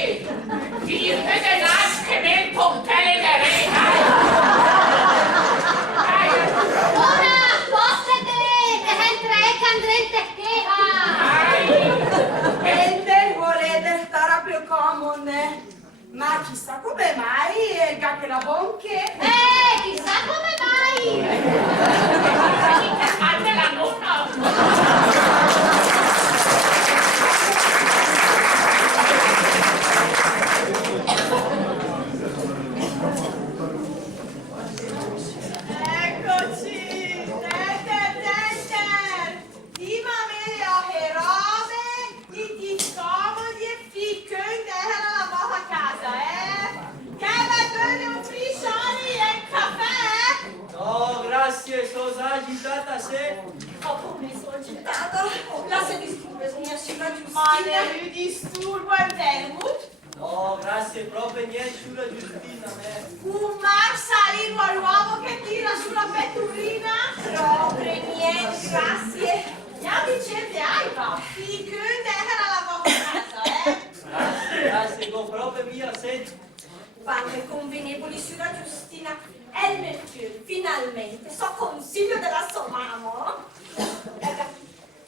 Io vede nasce nel pontele da re! Ora, postate! Che entra e E te volete stare più comune. Ma chissà come mai il gatto e la bonche. chissà come mai! Fate la nonna! Eccoci! Denter! Dima meglio che robe, di scomodi e ficconi alla vostra casa, Che avete un friscione e caffè? No, grazie, sono agitata se. Come sono agitata. La se disturbe, mia signora Ma Giustina. ne disturbo il Vermouth? No, grazie, proprio niente sulla Giustina, me. Un mar salino all'uomo che tira sulla petturina? Proprio niente, grazie. Ja dicete Aiva, ficconi alla vostra casa, Grazie, go proprio via, senti. Quante convenevoli sulla Giustina. E il mio figlio, finalmente, so consiglio della sua mamma.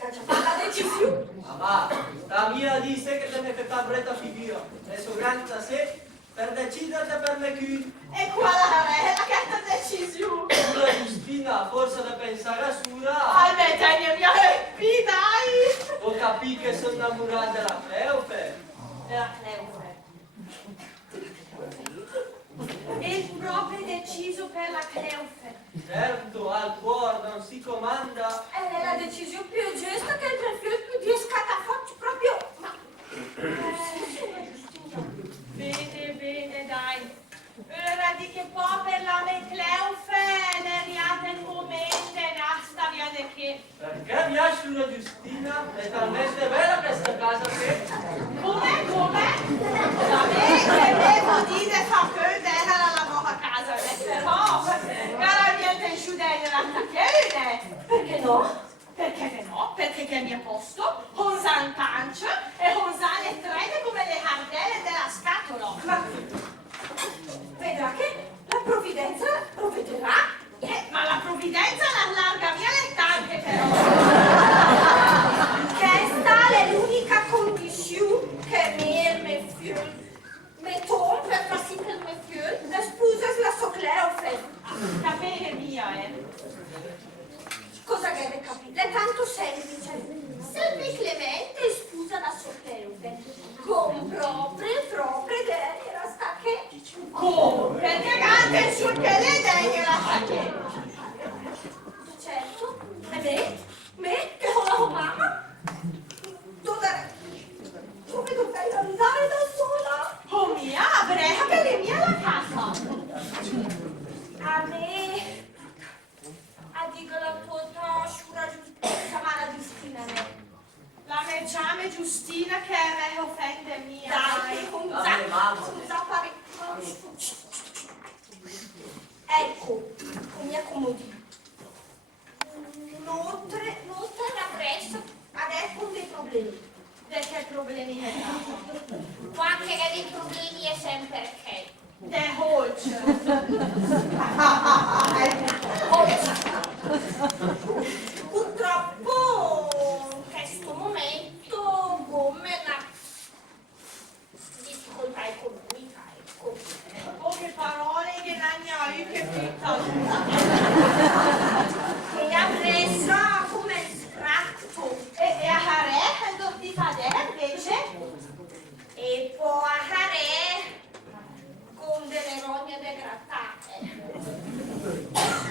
Già fatta la decisione. Ma va, la mia dice che te ne fai bretta figura. E so grande da sé per decidere per le chiudi. E qual è la carta decisione? Sulla Giustina, forse da pensare a sura. Almeno mia happy, dai! Ho capito che sono innamorata della Cleope. Della Cleope. E proprio deciso per la Cleofe. Certo, al cuore non si comanda. È la decisione più giusta che il perfilo più di scatafocci proprio. Ma. Bene, dai. Ora di che può per la mia Cleofe ne riate il momento e nasta via di che. Perché mi lasci una Giustina? È talmente bella questa casa che. Come? Da me che devo dire fa che era la nuova casa, però cara niente sciudere la tacchene. Perché no? Perché che mi ha posto Honsan Punch e Honsan le trene come le cardelle della scatola. Ma. Vedrà che la provvidenza provvederà. Ma la provvidenza l'allarga via le tante però. Questa è l'unica condizione che me e mio figlio mettono per far sì che mio figlio sposi la sua Cleofe. Capire mia, Cosa deve capire? È tanto semplice. Se fare Giustina che me offende mia. Dai, Vabbè, mamma. scusa, pare. Ecco, mi accomodi. Nutre la pressa, adesso ho dei problemi. Perché problemi hai dato? Quanto che dei problemi è sempre che. De Holz. Purtroppo in questo momento come una difficoltà economica, ecco. Poche parole che non ne ho io che fitta. E la pressa come scratto. E a Hare dovresti fare invece? E poi a Hare con delle rogne degradate.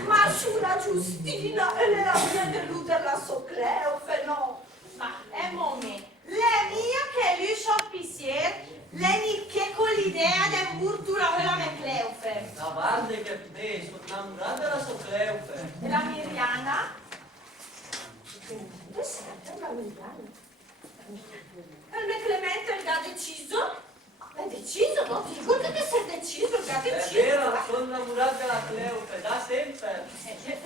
Ma sulla Giustina e nella mia delusa la Socleufe, no? Ma è momento. Le mie che lui shoppissier, le nicchie con l'idea del burtura quella me Cleufe. La guarda che te, sono innamorata della sua Cleufe. E la Miriana? Dove serve la Miriana? E me Clemente già deciso? È deciso, no? Ti ricordi che sei deciso, già È deciso? vero, sono innamorata della Cleufe, da sempre.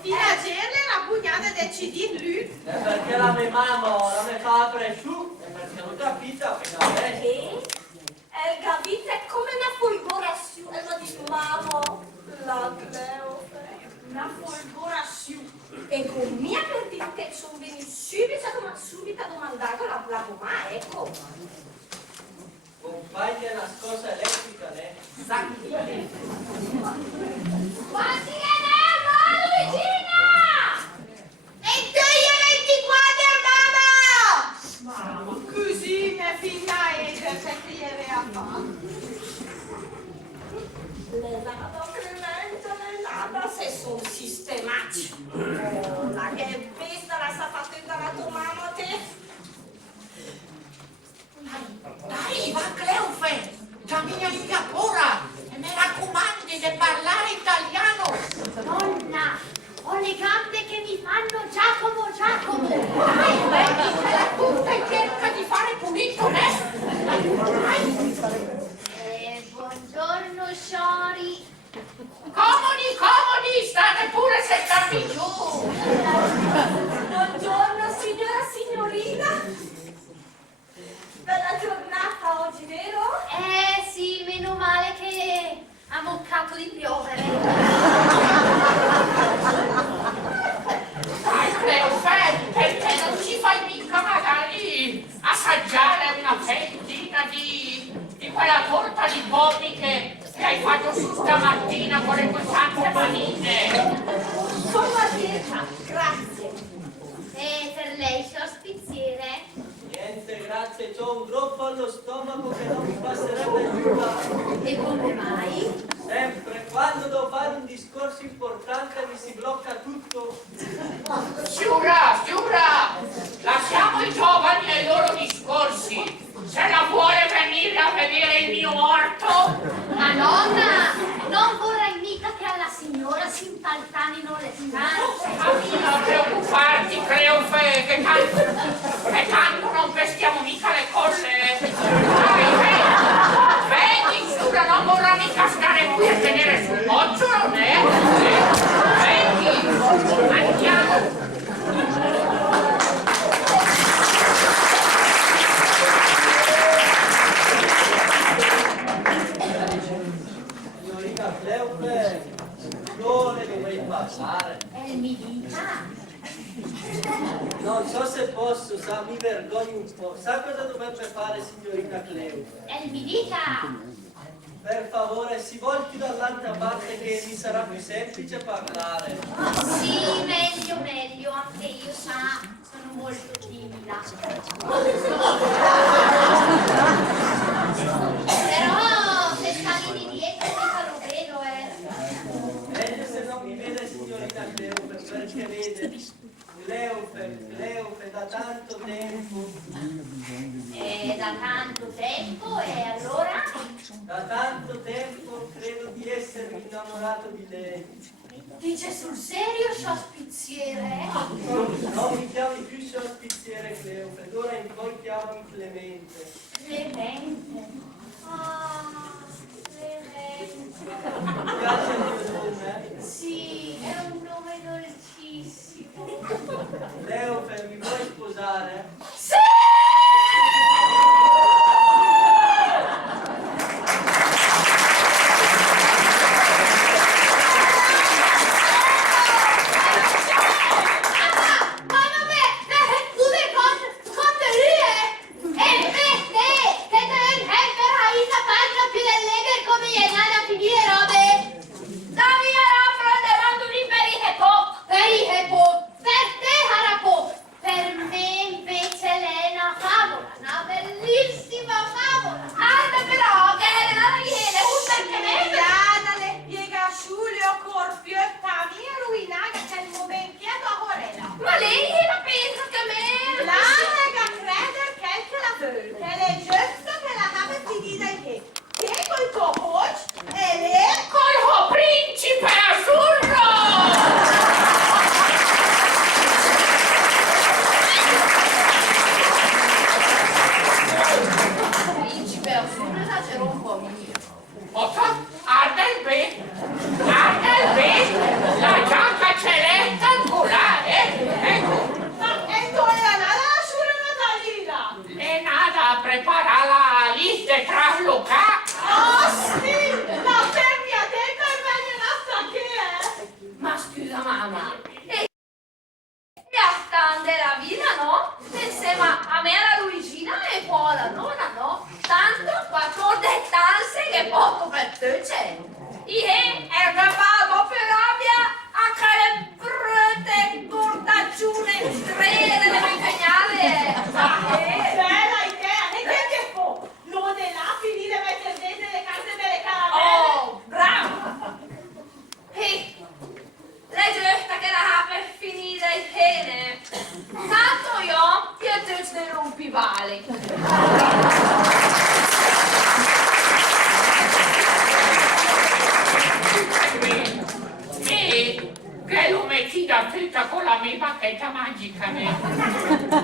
Fino a ieri la pugnata decidi lui. È perché la mia mamma la mia fa su, e perché non capita che la vede. E il Gavito è come una folgorazione, e lo dico, mamma, la Cleufe, una folgorazione. E con mia per dire che sono venuti subito a domandare la mamma, ecco. Compagni è una scossa elettrica, ne? Quanti ne devo, Luigina? E tu io 24, mamma! Così mia figlia è perché gli aveva fatto. Le nada, Clemente, le nada, se sono sistematici. Oh, la che vista la sta facendo la tua mamma, te? Dai, va Cleufe, cammina via ora e mi raccomandi di parlare italiano. Donna, ho le gambe che mi fanno Giacomo. Dai, mettitela tutta e cerca di fare pulito, Dai. Buongiorno, Shori. Comodi, state pure seccando giù. Buongiorno, signorina. Bella giornata oggi, vero? Sì, meno male che ha moccato di piovere. Dai, Cleufe, perché non ci fai mica magari assaggiare una fettina di quella torta di pommi che hai fatto su stamattina con le tue sante manine? Sono a dieta, grazie. E per lei sospiziere? Niente, grazie, c'ho un groppo allo stomaco che non mi passerebbe nulla. E come mai? Sempre, quando devo fare un discorso importante mi si blocca tutto. Siura, lasciamo i giovani ai loro discorsi. Se la vuole venire a vedere il mio orto? Ma nonna, non vorrei mica che alla signora si impaltanino le stanze. Non preoccuparti, Cleufe, che tanto non vestiamo mica le colle. Dai, vedi, Siura non vorrà mica stare qui a tenere sul bocciolo, né? Vedi, andiamo. Signorina Cleufe, dove dovrei passare? E mi dica. Non so se posso, sa, mi vergogno un po'. Sa cosa dovrebbe fare signorina Cleufe? E mi dica. Per favore, si volti dall'altra parte che mi sarà più semplice parlare. Sì, meglio, anche io sono molto timida. Però se stavi di dietro mica lo vedo, Meglio se non mi vede signorina Cleufe, perché vede, Cleufe da tanto tempo. E da tanto tempo, e allora? Da tanto tempo credo di essermi innamorato di lei. Dice sul serio, sospizziere? Non mi chiami più sospizziere Cleofe, d'ora in poi chiamami Clemente. Clemente. Ah, Clemente. Ti piace il mio nome? Sì, è un nome dolcissimo. Cleofe, mi vuoi sposare? Sì!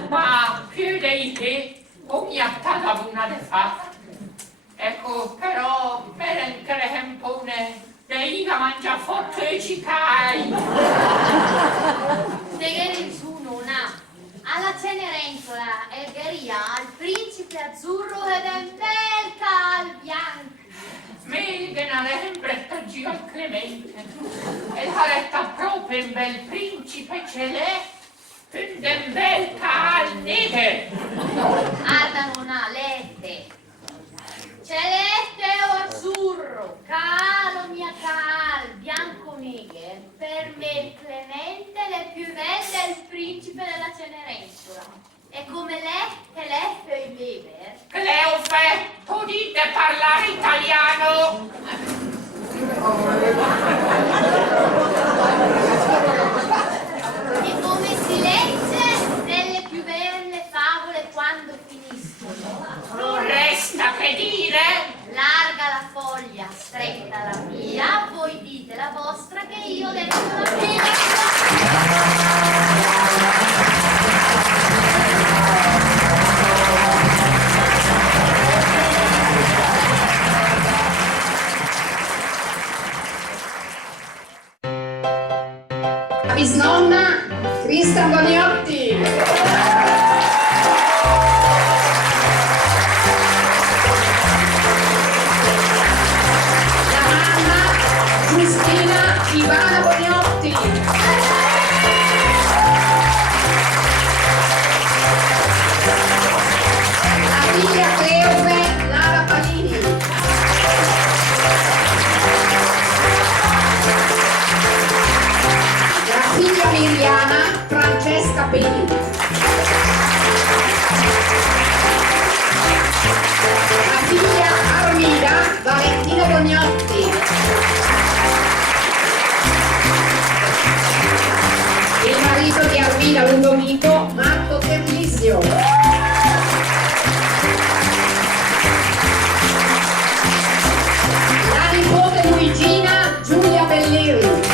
Ma più di te, ogni attata una de fa. Ecco, però, per un crempone, deiva mangia forte ci cai. Deghe su nonna, alla Cenerentola e Gheria, al principe azzurro ed un bel cal bianco. Me che non è sempre stagio al Clemente, e la retta proprio un bel principe celeste. Un bel cal neve. Arda non ha lette. Celeste o azzurro, calo mia cal, bianco nighe. Per me il Clemente è più bello è il principe della Cenerentola. E come lette i bever. Cleofe, tu dite parlare italiano. E come si legge nelle più belle favole quando finiscono? Non resta che dire. Larga la foglia, stretta la mia, voi dite la vostra che io ho detto la mia. Bisnonna Crista Boniotti. La mamma Giustina Ivana Boniotti. La figlia Cleofe Lara Palini. La figlia Miriana Francesca Pelini. La figlia Armida Valentina Bognotti. Il marito di Armida Ludovico Marco Terlisio. La nipote Luigina Giulia Belleri.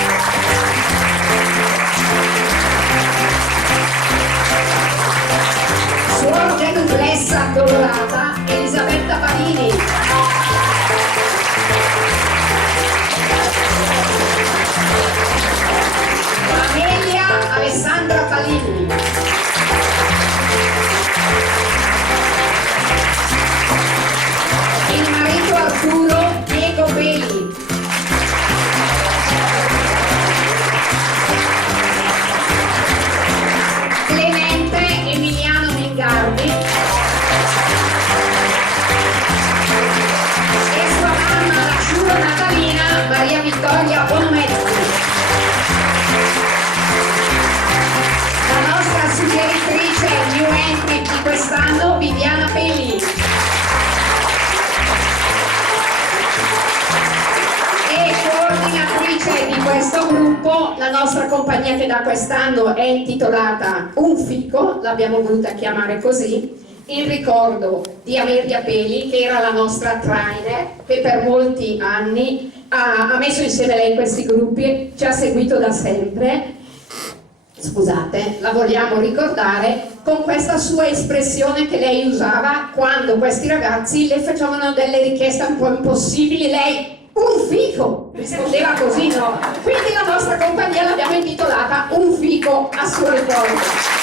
Viviana Peli. E coordinatrice di questo gruppo, la nostra compagnia che da quest'anno è intitolata Un Fico, l'abbiamo voluta chiamare così, in ricordo di Amelia Peli, che era la nostra trainer, che per molti anni ha messo insieme lei questi gruppi, ci ha seguito da sempre. Scusate, la vogliamo ricordare con questa sua espressione che lei usava quando questi ragazzi le facevano delle richieste un po' impossibili. Lei, un fico, rispondeva così, no? Quindi la nostra compagnia l'abbiamo intitolata Un Fico a suo ricordo.